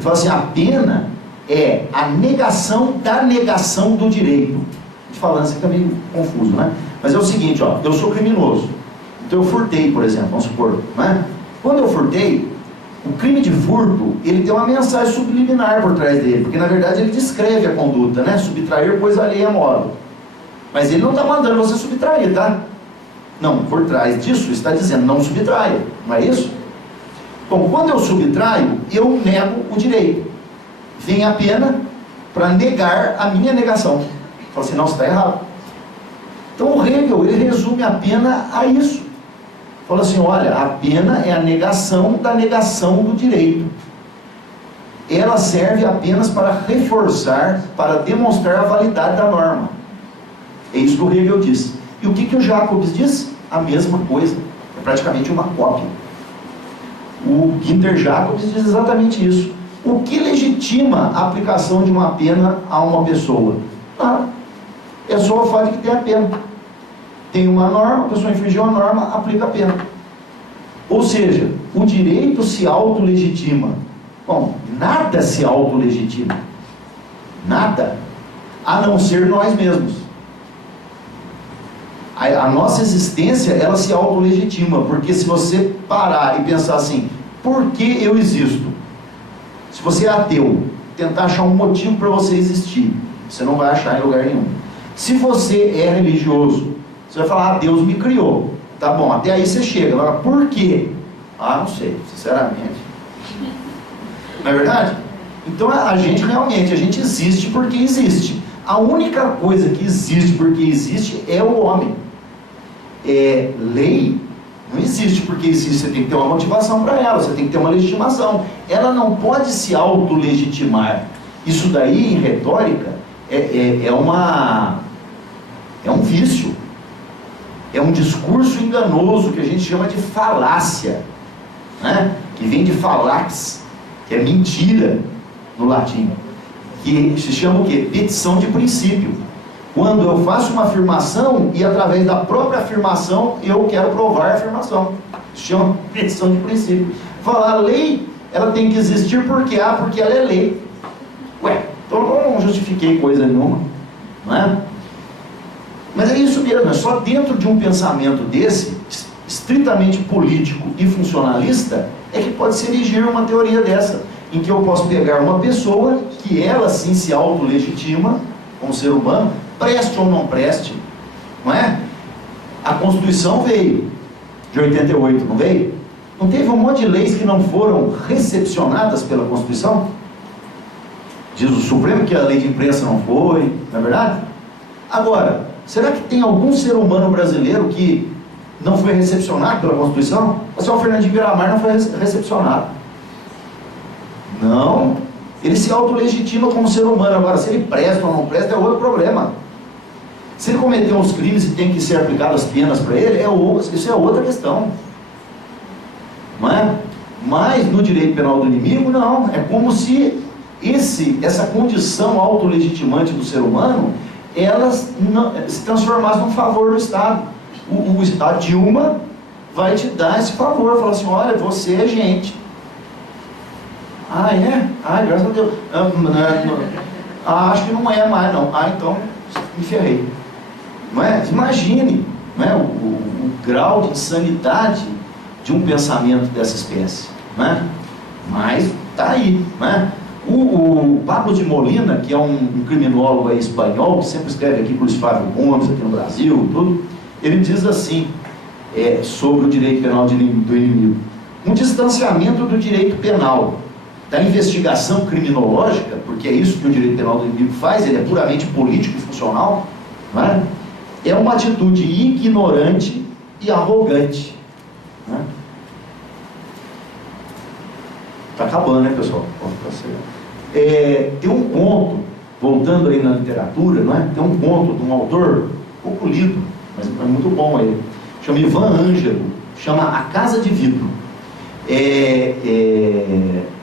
fala assim, a pena é a negação da negação do direito. Falando assim, fica meio confuso, né? Mas é o seguinte, ó, eu sou criminoso, então eu furtei, por exemplo, vamos supor, né? Quando eu furtei, o crime de furto, ele tem uma mensagem subliminar por trás dele, porque na verdade ele descreve a conduta, né? Subtrair coisa alheia a modo. Mas ele não está mandando você subtrair, tá? Não, por trás disso está dizendo, não subtraia, não é isso? Bom, quando eu subtraio, eu nego o direito. Vem a pena para negar a minha negação. Fala assim, não, você está errado. Então o Hegel, ele resume a pena a isso. Fala assim, olha, a pena é a negação da negação do direito. Ela serve apenas para reforçar, para demonstrar a validade da norma. É isso que o Hegel diz. E o que o Jacobs diz? A mesma coisa. É praticamente uma cópia. O Günther Jacobs diz exatamente isso. O que legitima a aplicação de uma pena a uma pessoa? Nada. É só o fato de que tem a pena. Tem uma norma, a pessoa infringiu a norma, aplica a pena. Ou seja, o direito se autolegitima. Bom, nada se autolegitima. Nada. A não ser nós mesmos. A nossa existência, ela se autolegitima. Porque se você parar e pensar assim, por que eu existo? Se você é ateu, tentar achar um motivo para você existir, você não vai achar em lugar nenhum. Se você é religioso, você vai falar, Deus me criou. Tá bom, até aí você chega. Agora, por quê? Não sei, sinceramente. Não é verdade? Então a gente realmente, a gente existe porque existe. A única coisa que existe porque existe é o homem. Lei não existe porque existe, você tem que ter uma motivação para ela, você tem que ter uma legitimação. Ela não pode se autolegitimar. Isso daí, em retórica, é um vício. É um discurso enganoso que a gente chama de falácia, né? Que vem de falax, que é mentira no latim, que se chama o quê? Petição de princípio. Quando eu faço uma afirmação e através da própria afirmação eu quero provar a afirmação, se chama petição de princípio. Falar a lei, ela tem que existir porque porque ela é lei. Ué, então eu não justifiquei coisa nenhuma, não é? Mas é isso mesmo, é só dentro de um pensamento desse, estritamente político e funcionalista, é que pode se erigir uma teoria dessa, em que eu posso pegar uma pessoa que ela sim se autolegitima como ser humano, preste ou não preste, não é? A Constituição veio de 88, não veio? Não teve um monte de leis que não foram recepcionadas pela Constituição? Diz o Supremo que a lei de imprensa não foi, não é verdade? Agora, será que tem algum ser humano brasileiro que não foi recepcionado pela Constituição? O senhor Fernandinho Beiramar não foi recepcionado. Não. Ele se autolegitima como ser humano. Agora, se ele presta ou não presta é outro problema. Se ele cometeu uns crimes e tem que ser aplicadas penas para ele, isso é outra questão. Não é? Mas no direito penal do inimigo, não. É como se essa condição autolegitimante do ser humano, ela se transformasse num favor do Estado. O Estado, Dilma, vai te dar esse favor. Fala assim, olha, você é gente. Ah, é? Ah, graças a Deus. Acho que não é mais, não. Então, me ferrei. Não é? Imagine, não é? O grau de insanidade de um pensamento dessa espécie, não é? Mas está aí, não é? O Pablo de Molina, que é um criminólogo aí espanhol, que sempre escreve aqui para o Luiz Flávio Gomes, aqui no Brasil, tudo, ele diz assim, sobre o direito penal do inimigo: um distanciamento do direito penal da investigação criminológica, porque é isso que o direito penal do inimigo faz, ele é puramente político e funcional, não é? É uma atitude ignorante e arrogante. Está acabando, né, pessoal? Tem um conto, voltando aí na literatura, não é? Tem um conto de um autor pouco lido, mas é muito bom ele, chama Ivan Ângelo, chama A Casa de Vidro.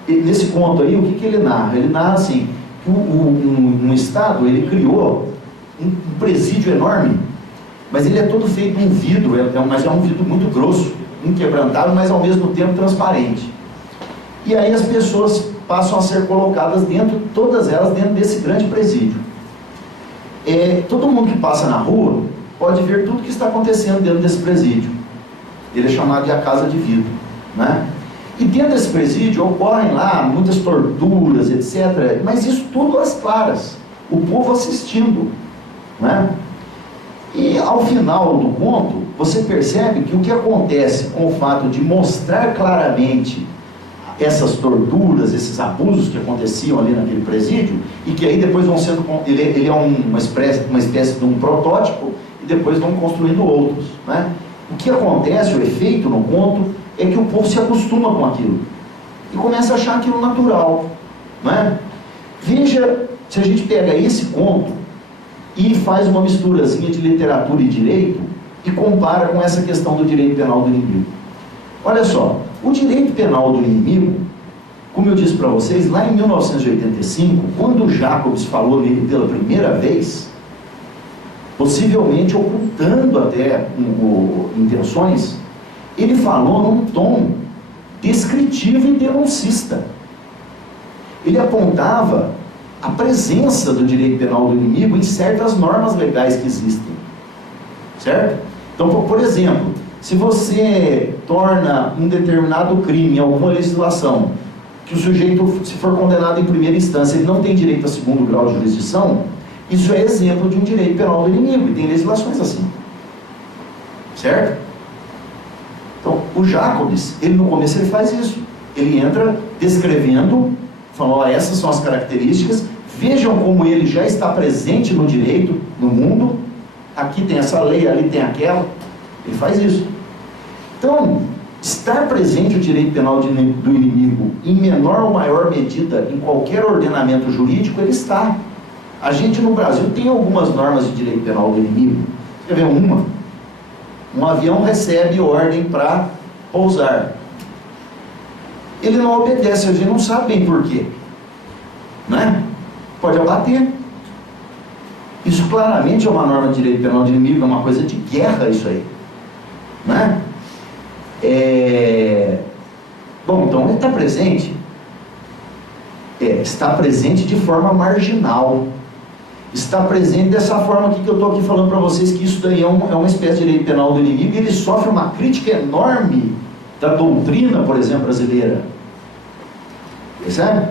Nesse conto aí, o que ele narra? Ele narra assim, que um estado, ele criou um presídio enorme, mas ele é todo feito em vidro, mas é um vidro muito grosso, inquebrantável, mas ao mesmo tempo transparente. E aí as pessoas passam a ser colocadas todas elas dentro desse grande presídio. Todo mundo que passa na rua pode ver tudo que está acontecendo dentro desse presídio. Ele é chamado de A Casa de Vidro, né? E dentro desse presídio ocorrem lá muitas torturas, etc. Mas isso tudo às claras, o povo assistindo, né? E ao final do conto, você percebe que o que acontece com o fato de mostrar claramente essas torturas, esses abusos que aconteciam ali naquele presídio, e que aí depois vão sendo, ele é uma espécie de um protótipo, e depois vão construindo outros, né? O que acontece, o efeito no conto, é que o povo se acostuma com aquilo, e começa a achar aquilo natural, né? Veja, se a gente pega esse conto, e faz uma misturazinha de literatura e direito, e compara com essa questão do direito penal do inimigo. Olha só, o direito penal do inimigo, como eu disse para vocês, lá em 1985, quando o Jacobs falou nele pela primeira vez, possivelmente ocultando até intenções, ele falou num tom descritivo e denuncista. Ele apontava a presença do direito penal do inimigo em certas normas legais que existem, certo? Então, por exemplo, se você torna um determinado crime, alguma legislação, que o sujeito, se for condenado em primeira instância, ele não tem direito a segundo grau de jurisdição, isso é exemplo de um direito penal do inimigo, e tem legislações assim, certo? Então, o Jacobs, ele no começo ele faz isso, ele entra descrevendo, falando, essas são as características, vejam como ele já está presente no direito, no mundo, aqui tem essa lei, ali tem aquela, ele faz isso. Então, estar presente o direito penal do inimigo em menor ou maior medida em qualquer ordenamento jurídico, ele está. A gente no Brasil tem algumas normas de direito penal do inimigo. Quer ver uma? Um avião recebe ordem para pousar. Ele não obedece, a gente não sabe bem por quê, né? Pode abater. Isso claramente é uma norma de direito penal do inimigo, é uma coisa de guerra isso aí, né? Bom, então ele está presente. Está presente de forma marginal. Está presente dessa forma aqui que eu estou aqui falando para vocês, que isso daí é uma espécie de direito penal do inimigo, e ele sofre uma crítica enorme da doutrina, por exemplo, brasileira. Percebe?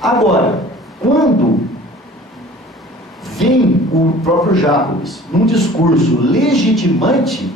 Agora, quando vem o próprio Jacobs num discurso legitimante,